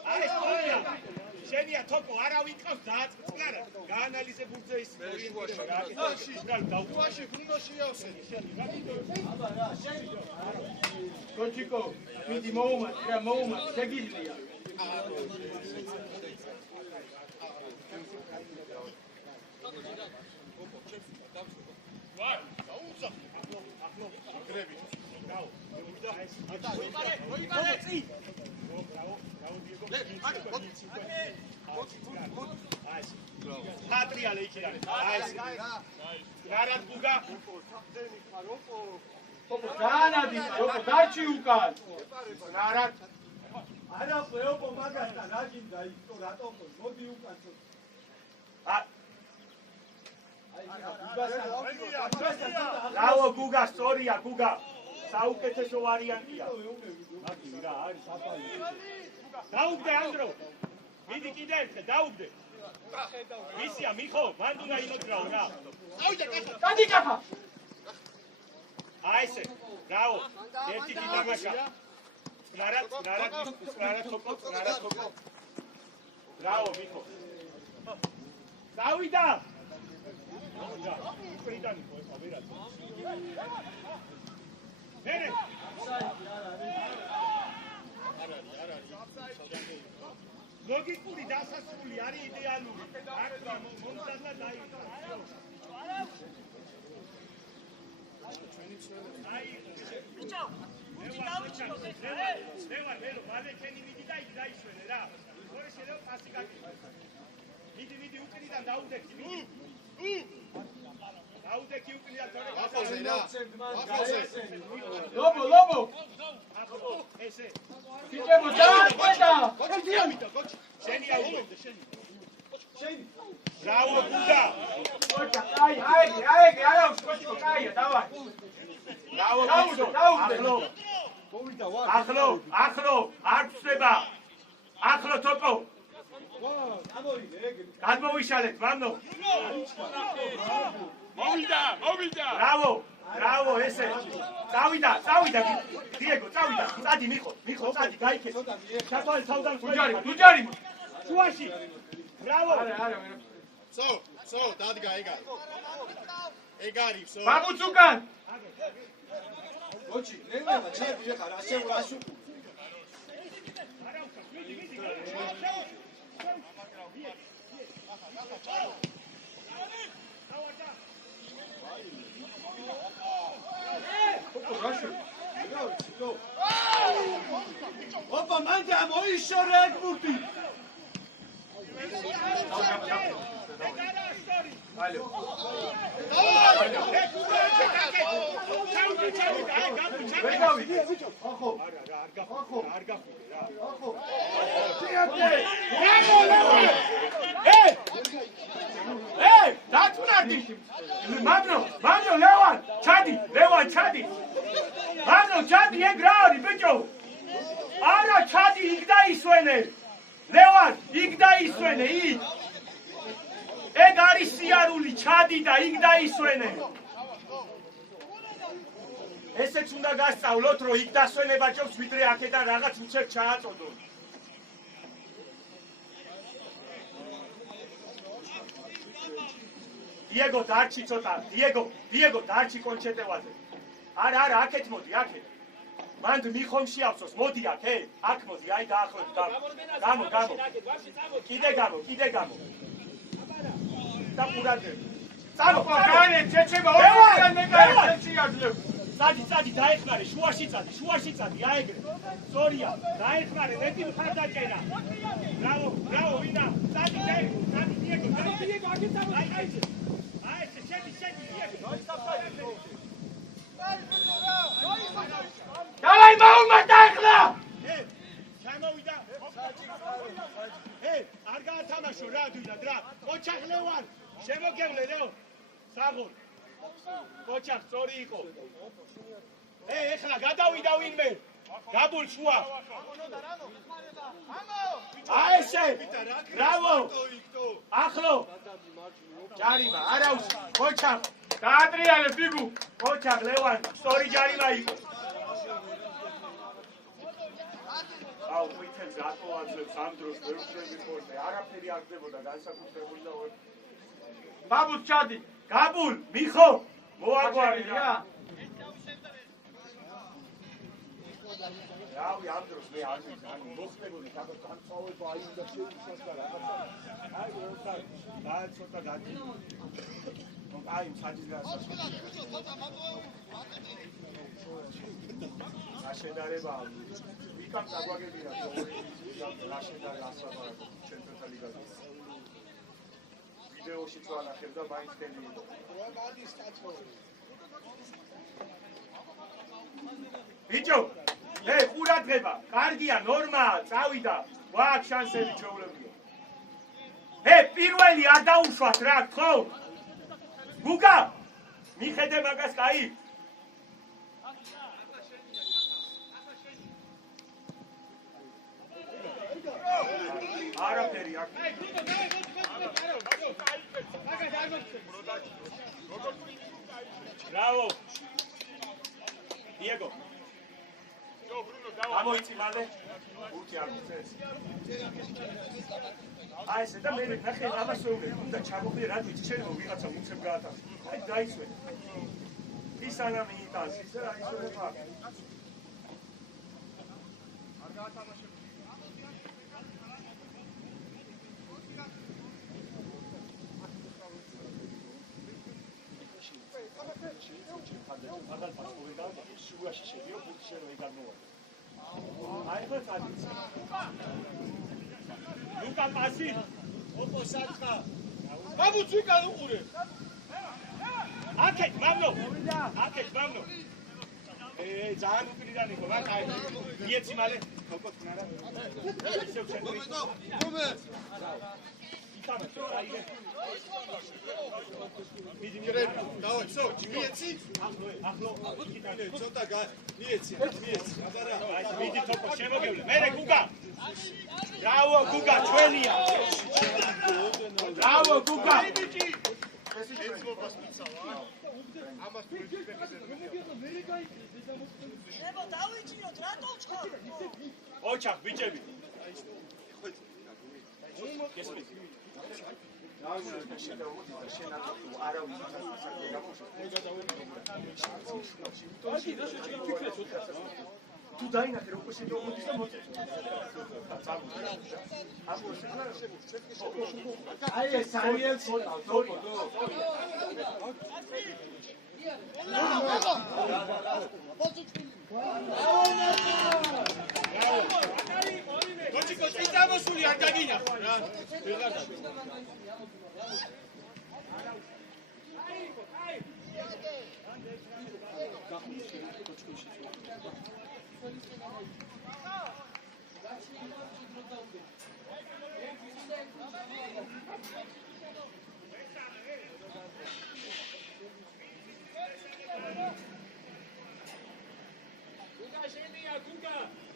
Ai storia. Genia toko aravin qავს დააწკარა. გაანალიზე ბურთზე ის. უაში ბრუნო შეავსე. აბა რა, შენ. კოჩიკო, მიდი მოუმატ, შეგიძლია. Patriale ikirane. Garant Guga. Zanaди, dachi ukal. Garant. არა პლეოპო მაგასთან რა გინდა იცო რატომ მოდი უკან ცოტა Bravo Guga, სწორია Guga. საუკეთესო ვარიანტია. აკი რა არის საფალი. დაუგდე ანდრო. მიდი კიდე ერთხელ დაუგდე. მისია მიხო, მანდ უნდა იმოძრაო რა. Კადი კაფა. აი ესე. Bravo. ერთი დიდამაშა. ნარად თოკო. Bravo მიხო. დავიდა. პრიდანი ხო ეხა ვერად. Bene! Logically dasasruli ari idealuri. Akra momdazla daivida. Lobo! Fiquemo già, guarda! Bravo, Buda! Forza, dai, dai, давай! Bravo, ახლო, არ ხდება. ახლო თოპო. გადმოვიშალეთ, მამნო. მოვიდა. Bravo, ესე. წავიდა. დიეგო, წავიდა. წადი მიხო, წადი, გაიქე. ჩათვალე თავიდან Დუჯარი! შუაში. Bravo. არა. So, დადგა ეგარი. ეგარი, so. ბაბუც უკან! ოჩი, ნენა, ჩადი ხარ, ასე Opa, manda, moişore ekburti. Mano, Levan, Chadi. Mano, Chadi, egrari, bicho. Ara, Chadi, igda iswene. Levan, igda iswene, ig. Egari siaruli, Chadi da, igda iswene. ესეც უნდა გასწავლოთ, რომ იქ დასვენება ჯობს, ვიდრე აქედან რაღაც უცებ ჩააწოდო. დიეგო, დარჩი ცოტა. დიეგო, დარჩი კონჩეტევაზე. არა, აქეთ მოდი, აქეთ. მანდ მიხომ შეავსოს, მოდი აქ, აქ მოდი, აი დაახლოებით, გამო. კიდე გამო. და ყურადღე. Opa, gane, ჩეჩება, ორიდან მეკარე, შეციაძლებ. Წადი, დაეხმარე, შუაში წადი, აეგრე. სწორია, დაეხმარე, მეტი მხარ დაჭერა. Bravo, ვინა. წადი, დიეგო, აქეთ წამოდი, კაიჭე. აი, შედი, დიეგო. Давай, მაუმა დაეხლა! ჩამოვიდა. არ გაათამაშო რა დუდა რა. ოჩახლევარ, შემოგევლე ლეო. საღოლ. ოჩახ სწორი იყო. ეხლა გადავიდა ვინმე. გაბულ შუა. აი ესე. Bravo. ახლო. ჯარიმა, არა უშ. ოჩახ. გაატრიალე ფიგუ. ოჩახ ლევან, სწორი ჯარიმა იყო. აუ, ვიტენს ატოვაძლებს ამ დროს ვერ ვწევი ხოლმე. არაფერი არ ხდებოდა განსაკუთრებული და ბაბუც ჩადი. გაბულ, მიხო. მოაგვარი რა. რავი, ამ დროს მე არ ვიცი, მოხდებოდი თქო განსწავლება აი უნდა შეუშას და რაღაცა. აი, ცოტა გადი. აი, საჯის გასასვლელი. აშედარება ვიკამ დაგვაგებია რა შედარება ასაბარაკო ჩემპიონთა ლიგაზე. ვიდეოში წვანახებ და მაინც ხელი იყო. ბიჭო, ყურადღება, კარგია, ნორმაა, წავიდა, გვაქვს შანსები ჩვეულებრივი. პირველი არ დაუშვათ რა, ხო? გუგა, მიხედე მაგას, კაი? არაფერი აქ. Bravo. Diego. გამოიწი მალე. უთი არ მიწეს. აი ესე და მე ნახე ამას ვეუბნები, უნდა ჩამოხვიდე რა ვიცი, შეიძლება ვიღაცა უცებ გაათავისო. აი დაისვენ. ის ანამ იტანს, ისე რა ისურება. არ გაათამაშე. მაგალ პასოვე და შუაში შედიო ფუტში რო იგანოა. აი ხო წადის. ლუკა პასი. ოპო სათხა. გამუჩი გაუყურე. აკეთ მამნო. აკეთ მამნო. ძალიან უკრიდან იყო, რა კაი. მიეცი მალე. ხოკოთ ნარა. ისევ ჩენდრი. რომე. იტანა წაიგე. მიდი გრები, დავაი, სო, მიეცი? ახლო იტანა. ცოტა მიეცი, მიეცი. აბარა. აი მიდი თოპო შემოგევლე. მერე გუგა. ბრავო გუგა, ჩვენია. ბრავო გუგა. შევო დავიჭიროთ რატო ჩქარ ოჩახ ბიჭები თუ დაინახე როგორ შეგეომოდის და მოწეს. აი ეს არიან ცოტა, თორე. კოჩიკო წინამოსული არ დაგინახო რა.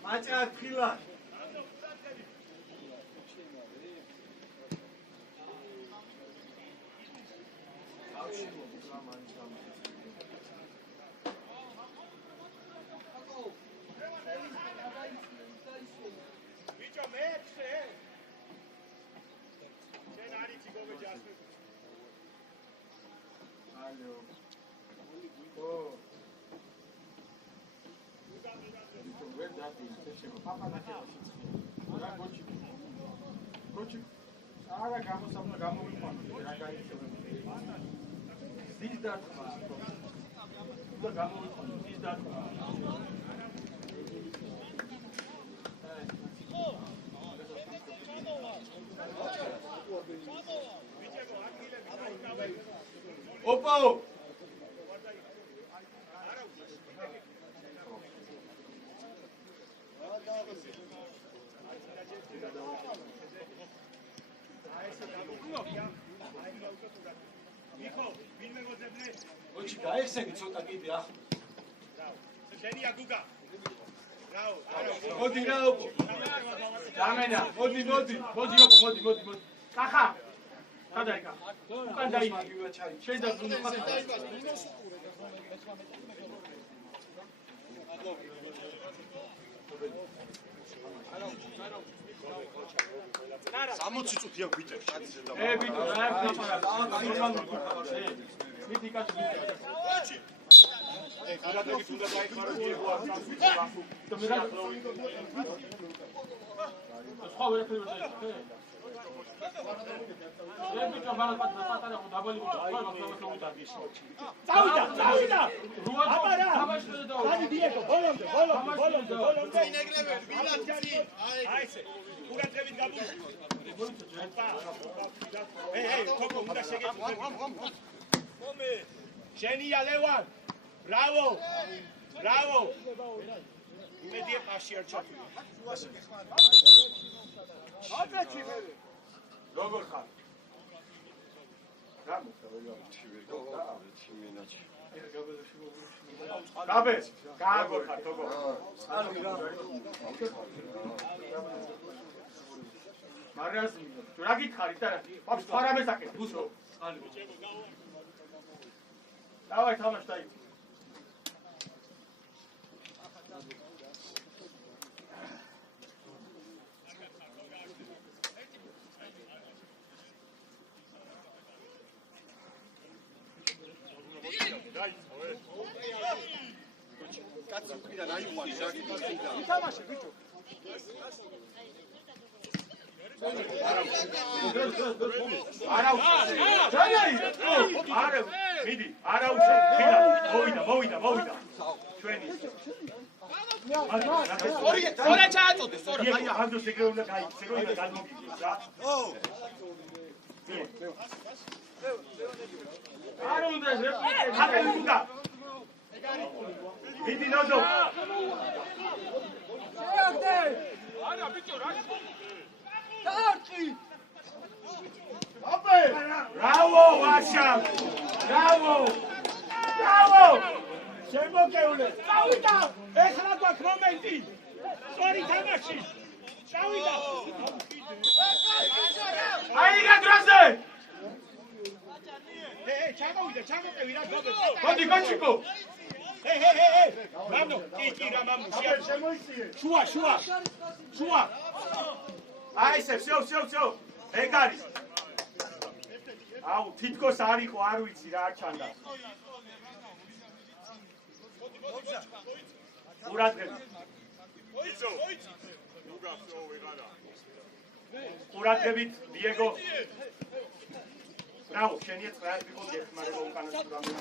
მაჭარ ხილა. ბიჭო მეექვსე შენ არიცი გოგოჯასმი ალო. ო. ვერ დადი, შეიძლება პაპა ნახევარში. რა გოჩი. გოჩი. არა გამოსავლა გამოვიყვანო, რა გაიცემა. ზის დარტყმა. და გამოვიყვანო, ზის დარტყმა. ოპა! მიხო ვინმე მოძებნე კოჩი გაიხსენე ცოტა კიდე ახლა. შენია გუგა რაო მოდი რა ოპო. დამენა, მოდი, მოდი ოპო, მოდი. კახა. სადაიკა. უკან დაიმაგივა ჩაი. შეიძლება ზუნო ხატა. სამოცი წუთია ბიჭებს შაძის და ბიჭო, რა გაფარა? ნორმალური ხარ. მითი კაცი ბიჭო. გადადებით უნდა დაიხარო დიეგო ასას და მე რა სხვა ვერაფერი ვერ დაიწყე. ბიჭო, მაგრამ პატარა ხო დაბალი ბიჭო, სხვა მაგალითად უდაგის. წავიდა აბარა, დადი დიეგო ბოლომდე ინეგრებები ბილათი. აი ესე ყურადღებით გაბუ თოკო უნდა შეგეწყვეტ მომე შენია ლევან ბრავო იმედია პაში არ ჩათვლი აკაცი მე როგორ ხარ? რა მოხდა? გაბე, გააგორ ხარ თოგო. მარიასი, რა გითხარი და ვაფშე ფარამეს აკეთე, ბუსო. დავაი თამაშ დაი. კაცი უკრიდან აიყვანე რა გიქნა. თამაში ბიჭო. მიდი, არა უშო, მოვიდა. ჩვენი. სწორად ჩააწოდე, სწორად. ანდროს ეგრე უნდა გადმოგიდეს რა. არ უნდა აკელი უნდა. მიდი ნოდო. არა ბიჭო რა დაარჩი აბე ბრავო ვაშა ბრავო შემოგეულე წავიდა ეხლა გვაქვს მომენტი სწორი თამაში წავიდა აიღე დროზე ჩამოვიდე რა გობე მოდი გოჩიკო მამნო კი რა მამნო შემოიწიე შუა აი ესე всё ეგ არის აუ თითქოს არ იყო არ ვიცი რა ჩანდა ყურადღებით იზო უგახსო ვეღარა ყურადღებით დიეგო ბრავო შენია წრეად ვიყო გეხმარება უკანასო რამე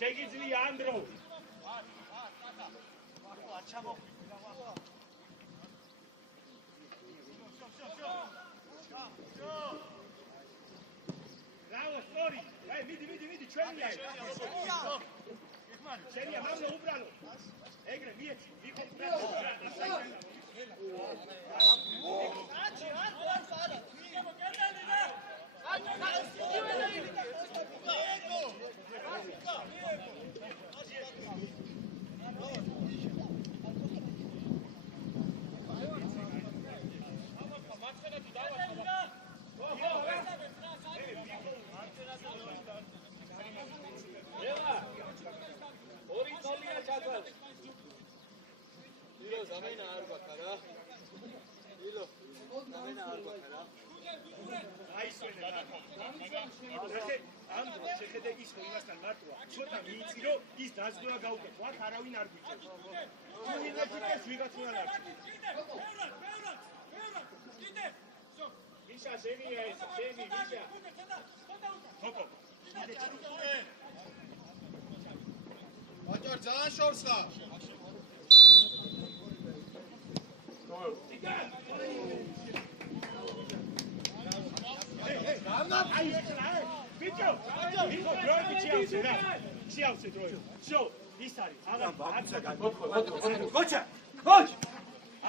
შეგიძლია ანდრო Bravo, Stori! Vidi, čelija je! Čelija, malo ubralo! Egre, mijec, viko ubralo!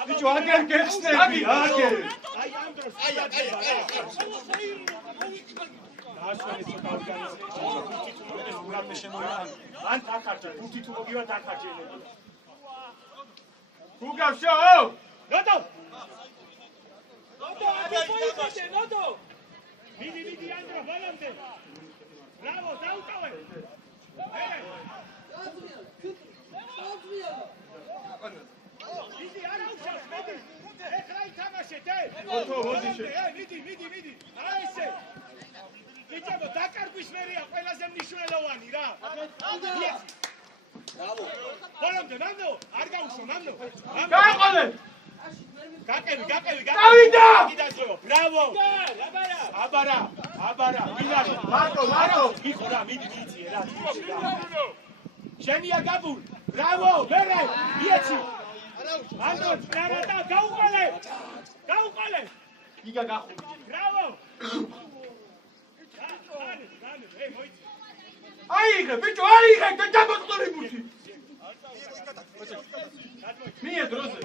Bicho, agel gextები, agel. Ai, Andros, ან დაკარჯე, თუთი თუ მოგივა დაკარჯელები. გუგავშო! ნოდო! მიდი, ანდრო, ბოლომდე. ბრავო, დაუტოვე. მიდი, არა უშავს, მიდი. ეხლა ითამაშეთ, მიდი. აი ესე. ბიჭო, დაკარგვის მერია ყველაზე მნიშვნელოვანი რა. ბრავო. ბოლომდე, მამნო, არ გაუშვა, მამნო. გააყოლე! გაკევი. დავიდა! ბრავო! აბარა. მინაშე. მარტო. იხო რა, მიდი მიიწიე რა. შენია გაბულ. ბრავო, მერე. მიეცი. ანდრო, ტრარატა, გაუყოლე. იგა გახული. ბრავო. მოიწი. აიღე, ბიჭო, აიღე, და დამოწოლი მუჩი. მია დროზე.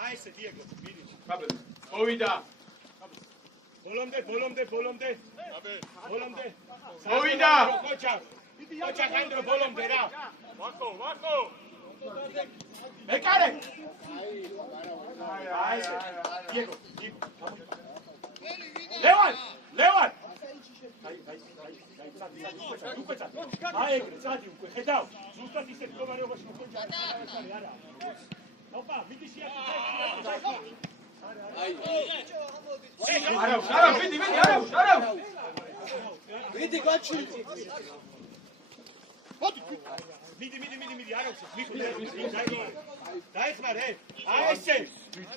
აი ესე დიეგო, მიდი. გაბე. მოვიდა. ბოლომდე. აბე. ბოლომდე. მოვიდა. კოჩა კანდრო ბოლომდე რა. ვაკო. ეკარე. აი ესე. დიეგო. ლევან. აი ეგრე წადი უკვე ხედავ ზუსტად ისეთ მდგომარეობაში მოხდა არა ოპა მიდი შეაკეთე არა ვიდი არა ვიდი გაჩი მიდი არა დაიხმარე აი ესე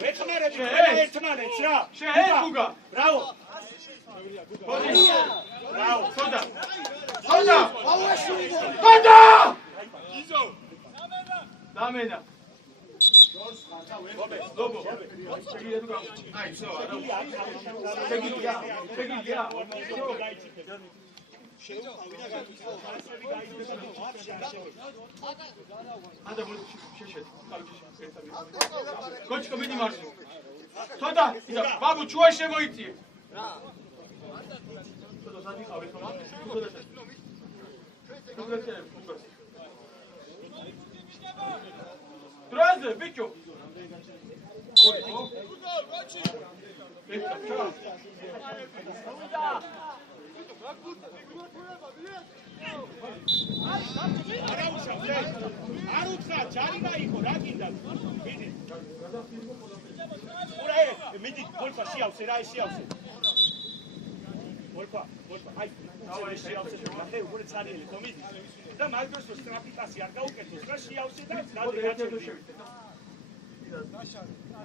ეხმარები ერთმანეთს რა შეეგუგა ბრავო ბრავო სოდა იზო დამენა ლობო შეგიძლია აი სო არა შეგიძლია Anda bunu şişet. Koçka beni marşı. Soda, babu çuvaşe moiti. Soda sadi kahve falan. Soda sen. Soda sen. Trazı, biço. არ უთხრა ჯარი მაიქო რა გინდა მიდი ურა მიდი გოლფა შეავსე რა შეავსე გოლფა აი დავაი შეავსე და უკვე წარიელი თომი და მაგდროს სტრაფიკასი არ გაუკეთოს რა შეავსე და გადაჭერდი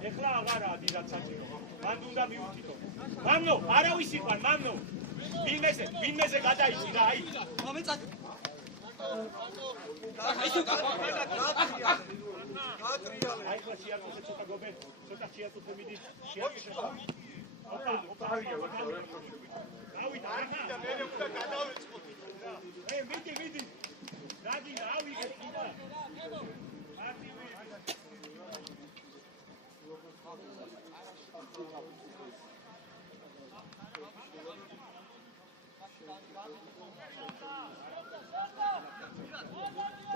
ეხლა აღარაა დიდად საჭირო მან უნდა მიუთითო მამნო არავის იყვარ მამნო ვინმეზე გადაიცი რა აი აი ხო შეაწუხე ცოტა გობე ცოტა შეაწუხე მიდი შეაწუხე ოპა დავით და მე უნდა გადავიწყოთ მიდი რადი ავიღე კიდე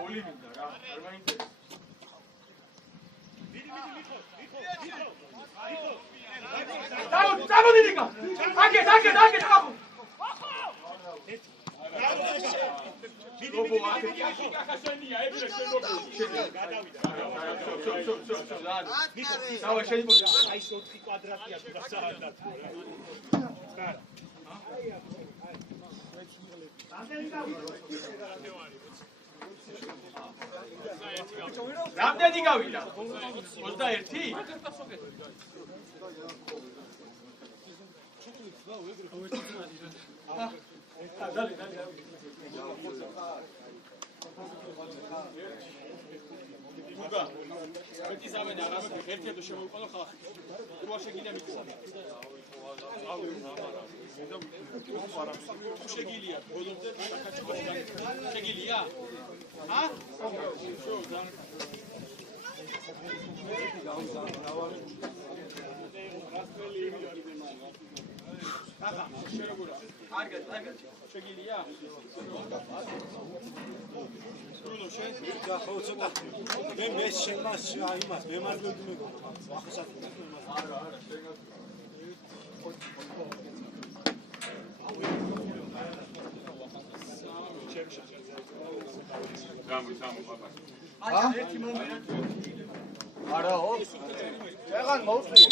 Oli minda ra, ar mai interes. Dau didiga. Ake. Lobo ake. ახასენია ეგრე შენობა Dau sheni bo. აი 4 კვადრატია თუ დასაადად რა რამდენი გავიდა? 21? გუგა, მეტი სამენ არამე ერთ-ერთი შემოიყვანო ხალხი. როა შეგიძლია მიყვა. შეგიძლია ბოლომდე საკაჭკოს შეგიძლია? ა? ახლა შეგურა. კარგად. შეგიძლია? ბრუნო შენ? ხო ცოტა. მე შემას იმას მემარჯვენე მეგონა. ახლა არა, ერთი მომენტი. არაო? ეგან მოუწია.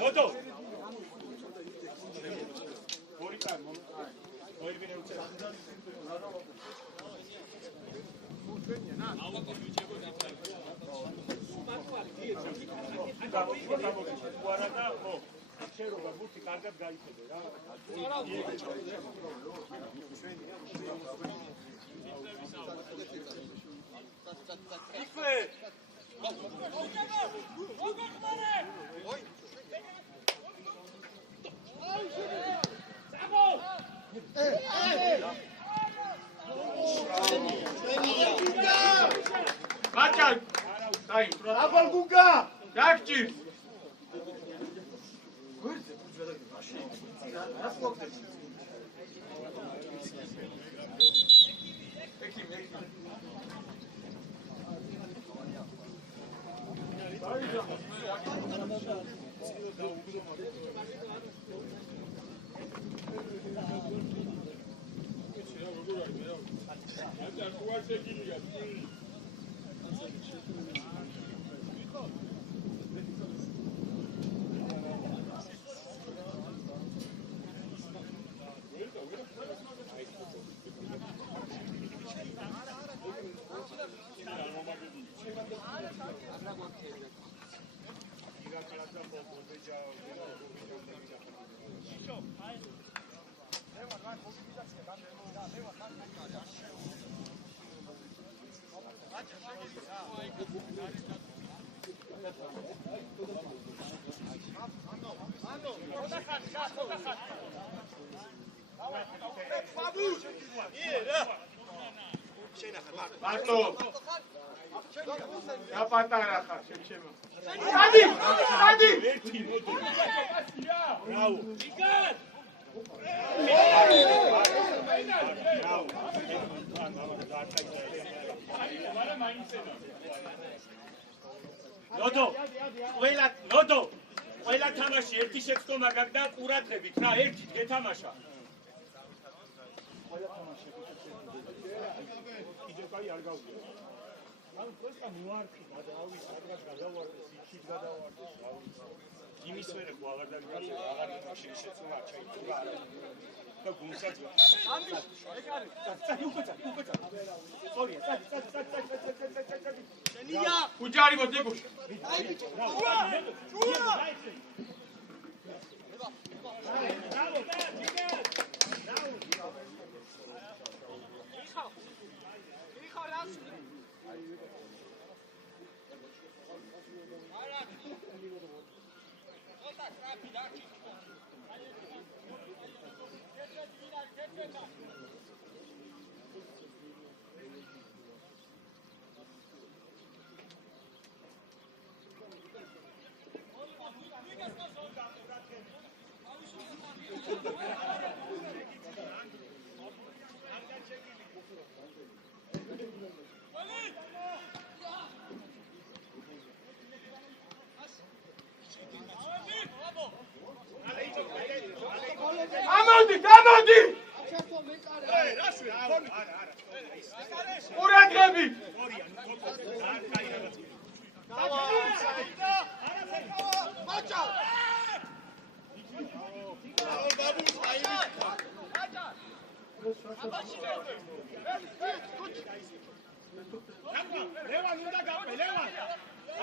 მოდო. ორი კარ ორი ვინე უწევ. უარადა ხო შეიძლება ბუთი კარგად გაიხედე რა ბაჭა აი აბალ გუგა დაგჭირ მარტო გაპატარა ხარ შემჩემო დადი ბრავო იგარ ნოდო ყველა თამაში ერთი შეცდომა გაქვს და ყურადღებით რა ერთი გეთამაშა კაი არ გავდიო. ანუ ყველა მოარტი გადაავის, სადღაც გადავარდეს, იქით გადავარდეს, რა ვიცი. იმის ვერე ხო აღარ დაგიკაცე, აღარ შეცდომა ჩაიწურა. და გუნსაც ამი ეგ არის. წადი უკეცა. სწორია, წადი. შენია. უჯარი მოდეგუშ. Amodi! Uragrebi! Levan უნდა გაფე, ლევან.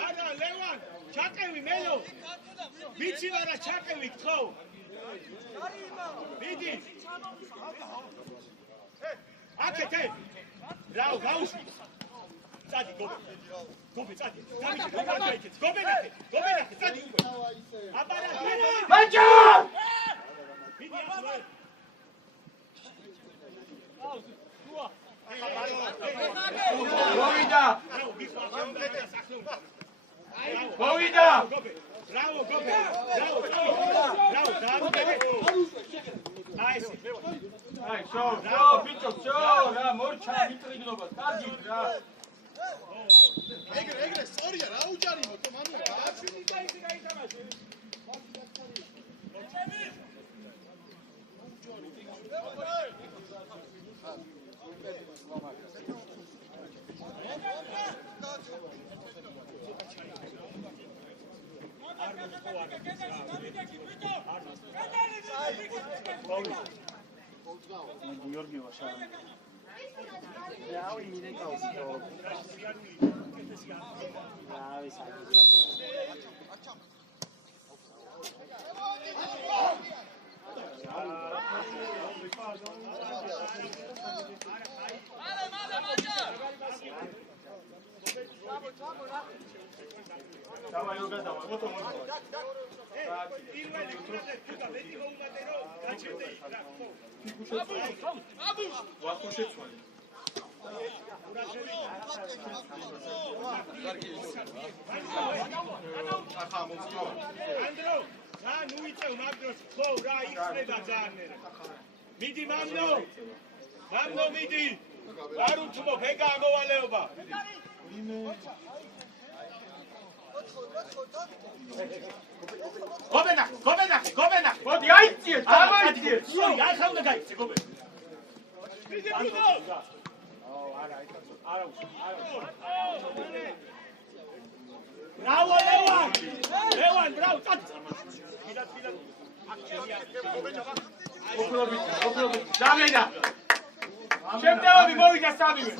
არა, ლევან, ჩაკევი მელო. ვიცი ვარა ჩაკევი გთხოვ. მიდი. აკეთე. რაუ, გაუშვი. წადი, გობე, წადი. გობენახე, წადი უკვე. აპარატი. მაჭა! მიდი ახლა. Bovida! Bovida! Bravo, Gobe! Bravo! Ai, show, bicho, ra, morcha, mitrignoba, tagi, ra. ეგრე, სწორია, რა უჯარი მოთო, მამია, აჩვენი გაითამაშე. Давай, угадай, вот он. ანდრო, რა ნუ იწევ მაგდროს, ხო, რა იხსნება ძალიან მერე. მიდი მამნო, მიდი. არ უთმო ფეკა ამოვალეობა. გობენა. მოდი აიწიეთ, ამოიწიეთ. ახლა უნდა გაიქცე გობენა. Bravo, Levan, bravo, დამედა. შემდეგი მოვიდა სამივე.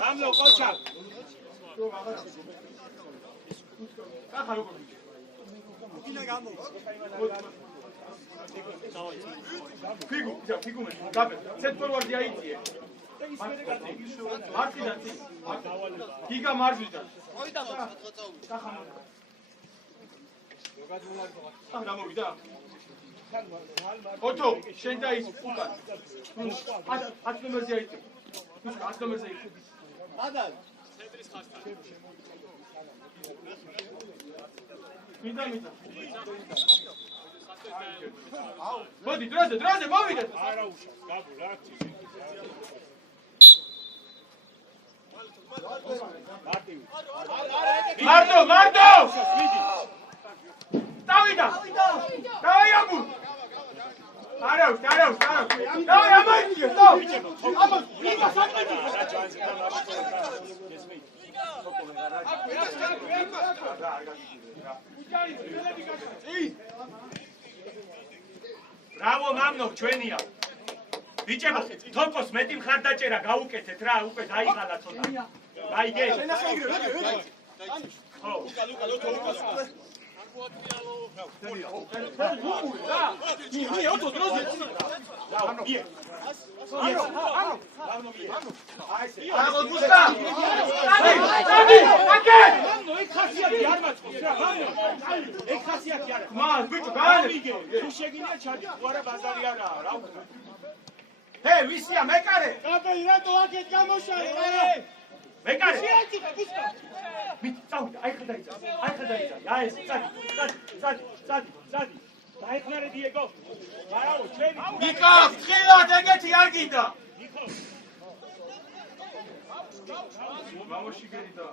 გამლო კოჩა. ახლა როგორ ვიჯე? ფიგუ მე გაბე. ცენტრალურდი აიწიე. მარტიდან წინ. გიგა მარჯვიდან. გამოვიდა. ოტო, შენ და ის უკან. 10 ნომერზე აიწე. 10 ნომერზე აიწე. ადალ მინდა. მოდი, დროზე მოვიდეთ. არა უშავს, გაბუ რა ქცი. მარტო! დავიდა! დავი აბუ! არავს! დავი ამოიწიე, დავი! აბა, ვიდა საქმეა! რა ჯანზე გამაშტო და ესმე. Bravo, მამნო, ჩვენია. ბიჭებო, თოკოს მეტი მხარდაჭერა გაუკეთეთ რა, უკვე დაიღალა ცოტა. გაიგე? ხო. Hey, ვისია მეკარე? აბეი რატო აქეთ გამოშარე? მეკარე? შეაჭირე ბუსკა. მით წავიდა, აი ხა დაიცა. აი ეს, წადი. დაეხმარე დიეგო. ვარაო, ჩვენი. ნიკა, ხილად ეგეთი არ გინდა. ნიკო. მამოში გერიდა.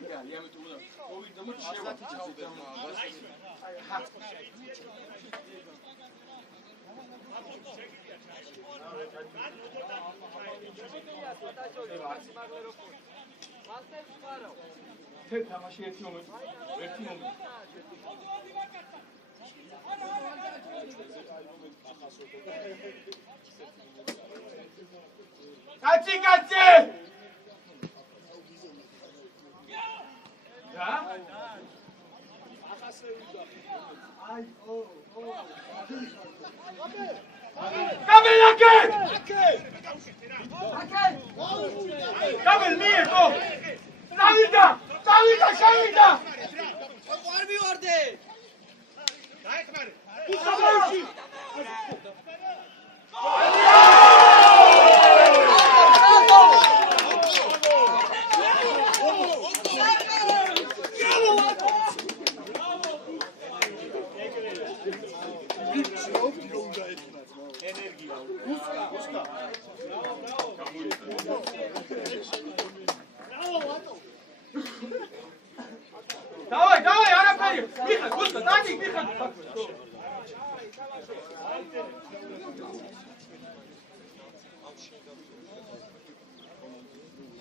Я мы туда. Ой, да мы чего? Ты тамаши ერთი მომენტი. კაცი! რა? კაბელაკე! კაბელ მიიღო! წავიდა, შევიდა! არ მივარდე! დაეხმარე. უსაბაუში! Давай, арапери! Миха, Гуска, дай, Миха!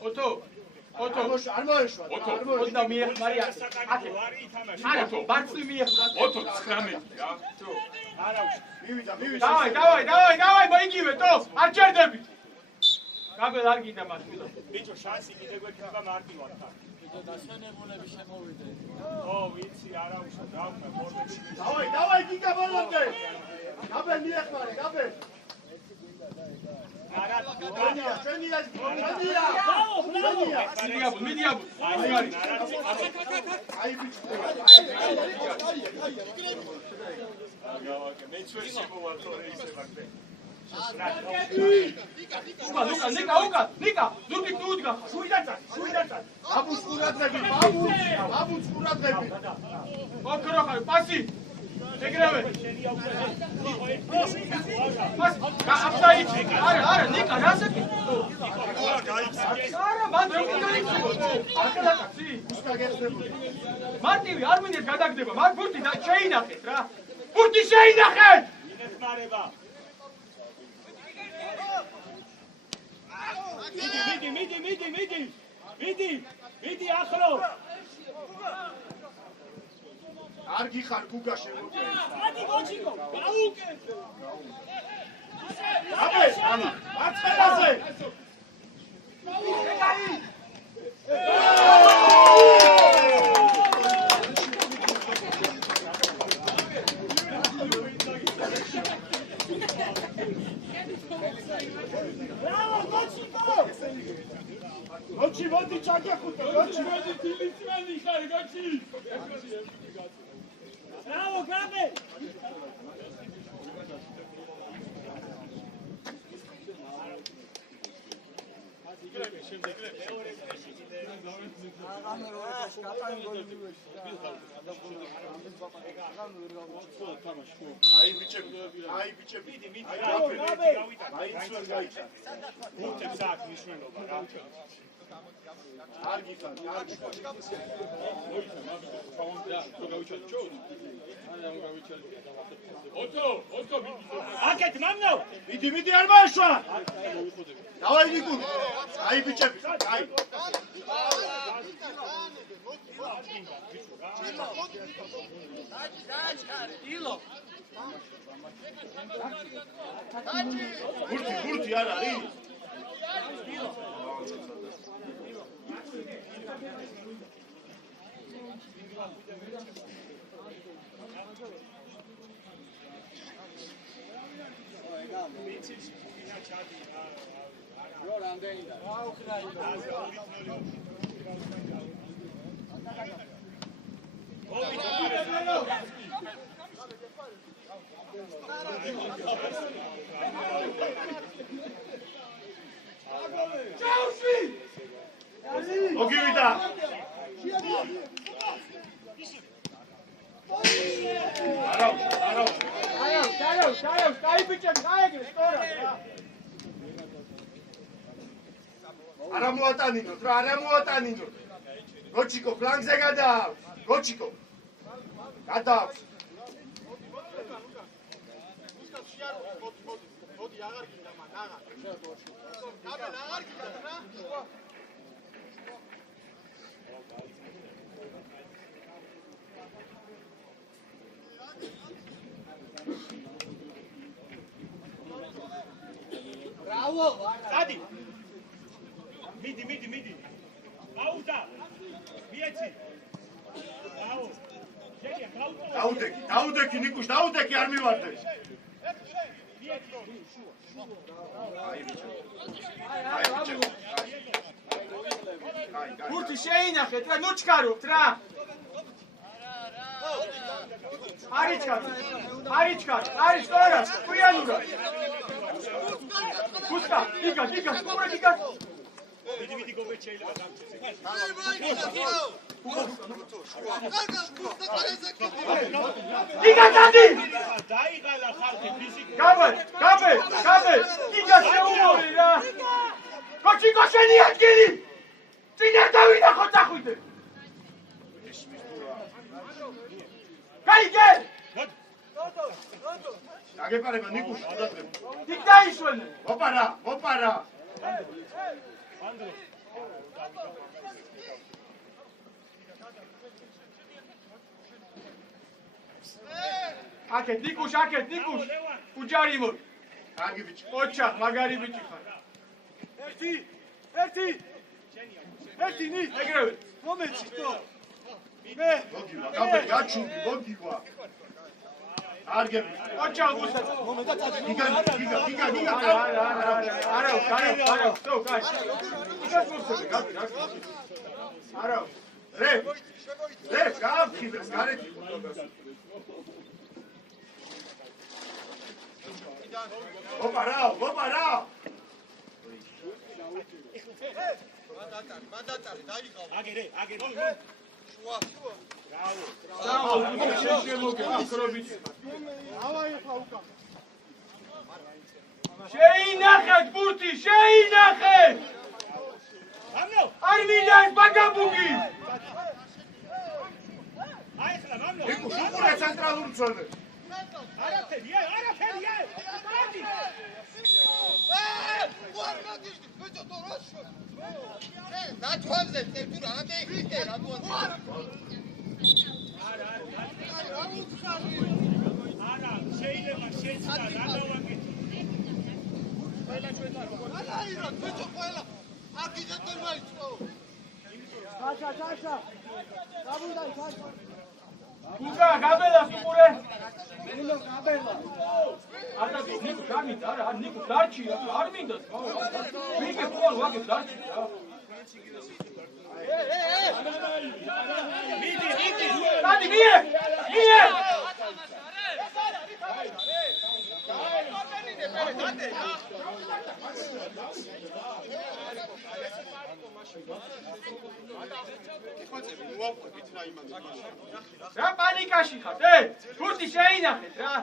Ото! არ მოეშვა. ოდა მიეხმარი აქ. არა, ბარცლი მიეხმარი. ото 19 რა. არა უშ. მივიდა. დავай, მოიგივე, თო, არ ჯერდებით. კაბელ არ გინდა მას მილო. ბიჭო, შანსი კიდე გვექნება მარტივად თან. დასვენებულები შემოვიდნენ. ო, ვიცი, არა უშ, გავხმე ფორმები. დავაი, გიგა ბოლომდე. გაბენ მიეხმარე, გაბენ. არა, ჩვენია. მიდიაბუ. აი ბიჭო. მე ჩვენი შემოვალ თორე ისე ვარ. Ника, ზურგი თუდგა, შუიდან წა. აბუს ყურადღები. ოქროხა, პასი. ეგრევე. არა, ნიკა, რასაკი? არა, მან ვერ უნდა იქნება. აკალაკაცი. მარტივი არ მინდეთ გადაგდება, მაგ ბურთი შეინახეთ რა. ბურთი შეინახეთ! ინახმარება. მიდი ახლო. არ გიხარ გუგა შემოწევი. მადი მოჩიკო, გაუკე. აბე, ამა, მარცხენაზე. Noci, vodi čakakute, noci, vodi ti mi sveni šari, noci! Bravo, grabe! აი ბიჭები, აი ბიჭები. აი ცოტა გაიცა. გუთებს აქვს მნიშვნელობა, რა. არ გიხარ, არ გიხარ. აკეთ, მამნო! მიდი არ მოაშვა. დავაი ნიკული. აი ბიჭები, აი. ბურთი არ არის? მოგივიდა. Šajau, kaj bičem, გაიგე, სწორად რა. არა მოატანინოთ რა, არა მოატანინოთ. როჩიკო ფლანგზე გადააქვს. როჩიკო. გადააქვს. მოდი აღარ გინდა მან, აღარ. აბა აღარ გინდა რა. Bravo! Adi! Midi! Pauza! Vieci! Bravo! დაუდექი ნიკუშ, დაუდექი არ მივარდე. ბურთი შეინახეთ რა, ნუ ჩქარობთ რა. არის სწორად, ყუიანურად. Pusta, diga, skoro diga. Vidi gobet შეიძლება დამჭირდეს. Diga dadi! დაიღალა ხალხი ფიზიკა. Gabe! Diga შეუმორი რა. Kochiko შენი ადგილი! წინა დავიდა ხოთახვიდე. გაიგე! დაგეპარება ნიკუში, გადატრება. იქ დაიშვენე. ოპარა. ანდრო. აკეთ, ნიკუშ. უჯარი მო. კარგი ბიჭი. ოჩა, მაგარი ბიჭი ხარ. ერთი ნი, ეგრევე. მომეცი თო. მოგივა, გაბე გაჩუმდი, მოგივა. არგები. ოჩა გუსა. გიგა. არა. თო, კაი. გიგა გუსა, გაბი. არა. რე, გავხიბეს, გარეთ იყო. ოპარა. მანდატარი, დაიღალე. აგერე. შუა. შეინახეთ ბურთი, შეინახეთ! მამნო! არ მინდა ეს ბაგაბუგი! აი ახლა მამნო! იკურე ცენტრალურ მწვერდე. არაფერია! დადი! არა, შეიძლება შეცდა გადავაკეთო. გუგა, გაბელას უყურე! არა, ნიკო, გამიდა, არა, ნიკო, დარჩი, არ მინდა. ვიგე ხოლ ვაგებ დარჩი რა. დადი, მიე! რა პანიკაში ხართ, ბურთი შეინახეთ რა.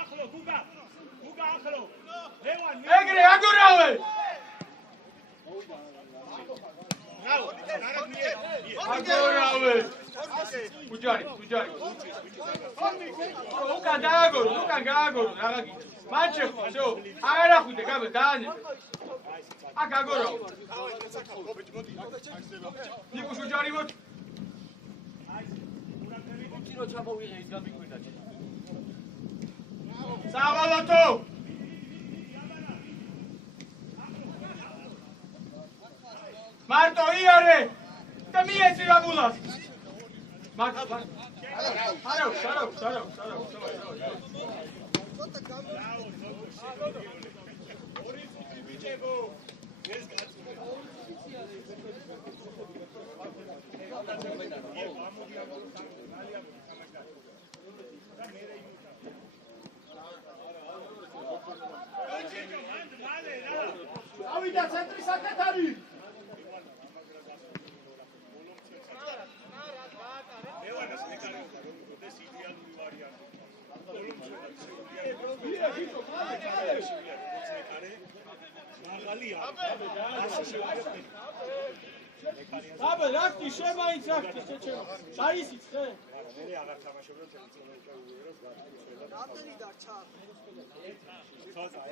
ახლო, გუგა, ახლო. ლევან, ეგრე აგურავე. აგურავე. უჯარი. უკან დააგორო, რა გიგო. მაჩეხო, შო. არ ახვიდე, გაბე, დაანებე. აქ აგორავე. ნიკო უჯარი ვოთ. კილო ჩამოვიღე ის გამიკვირდა. სავალოთო. მარტო იარე და მიეცი რაბულას. მარტო. არა. ორი ფუტი ბიჭებო. ეს გაწყვეტ. ავიდა ცენტრის საკეთარი. ლევანას მეკარება რომ ეს იდეალური ვარიანტი. აბა რაკი შემაიც რაკი შეჩემა. დაისიც ხე? მე აღარ თამაშობ რომ რამდენი დარჩა? ცოტა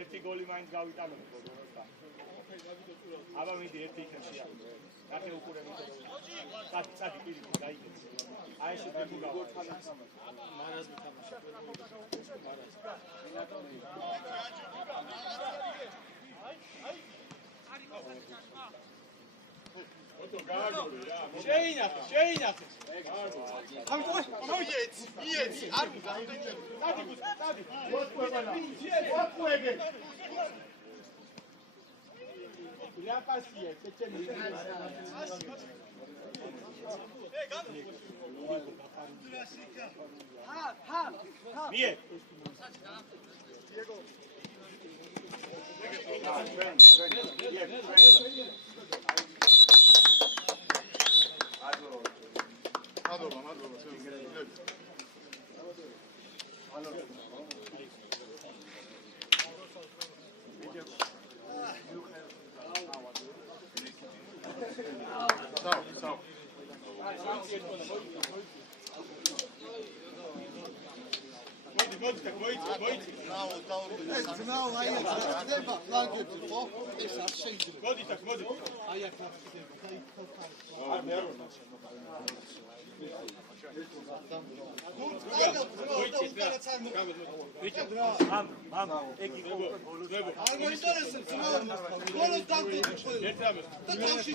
ერთი გოლი მაინც გავიტანო ბოლოს. აბა მიდი ერთი იქნებია. კახე უკურე მიდი. წადი პირი გაიგეთ. აი ესე გიგულა. მარაზ მითამაშა. შეინახე. იეცი, არ დადი. ვატყუეგე. ლიაპასია, ჩეჩენი. მიე. არ მოინტერესებს რა. ბოლოს დამტოვე. და თავში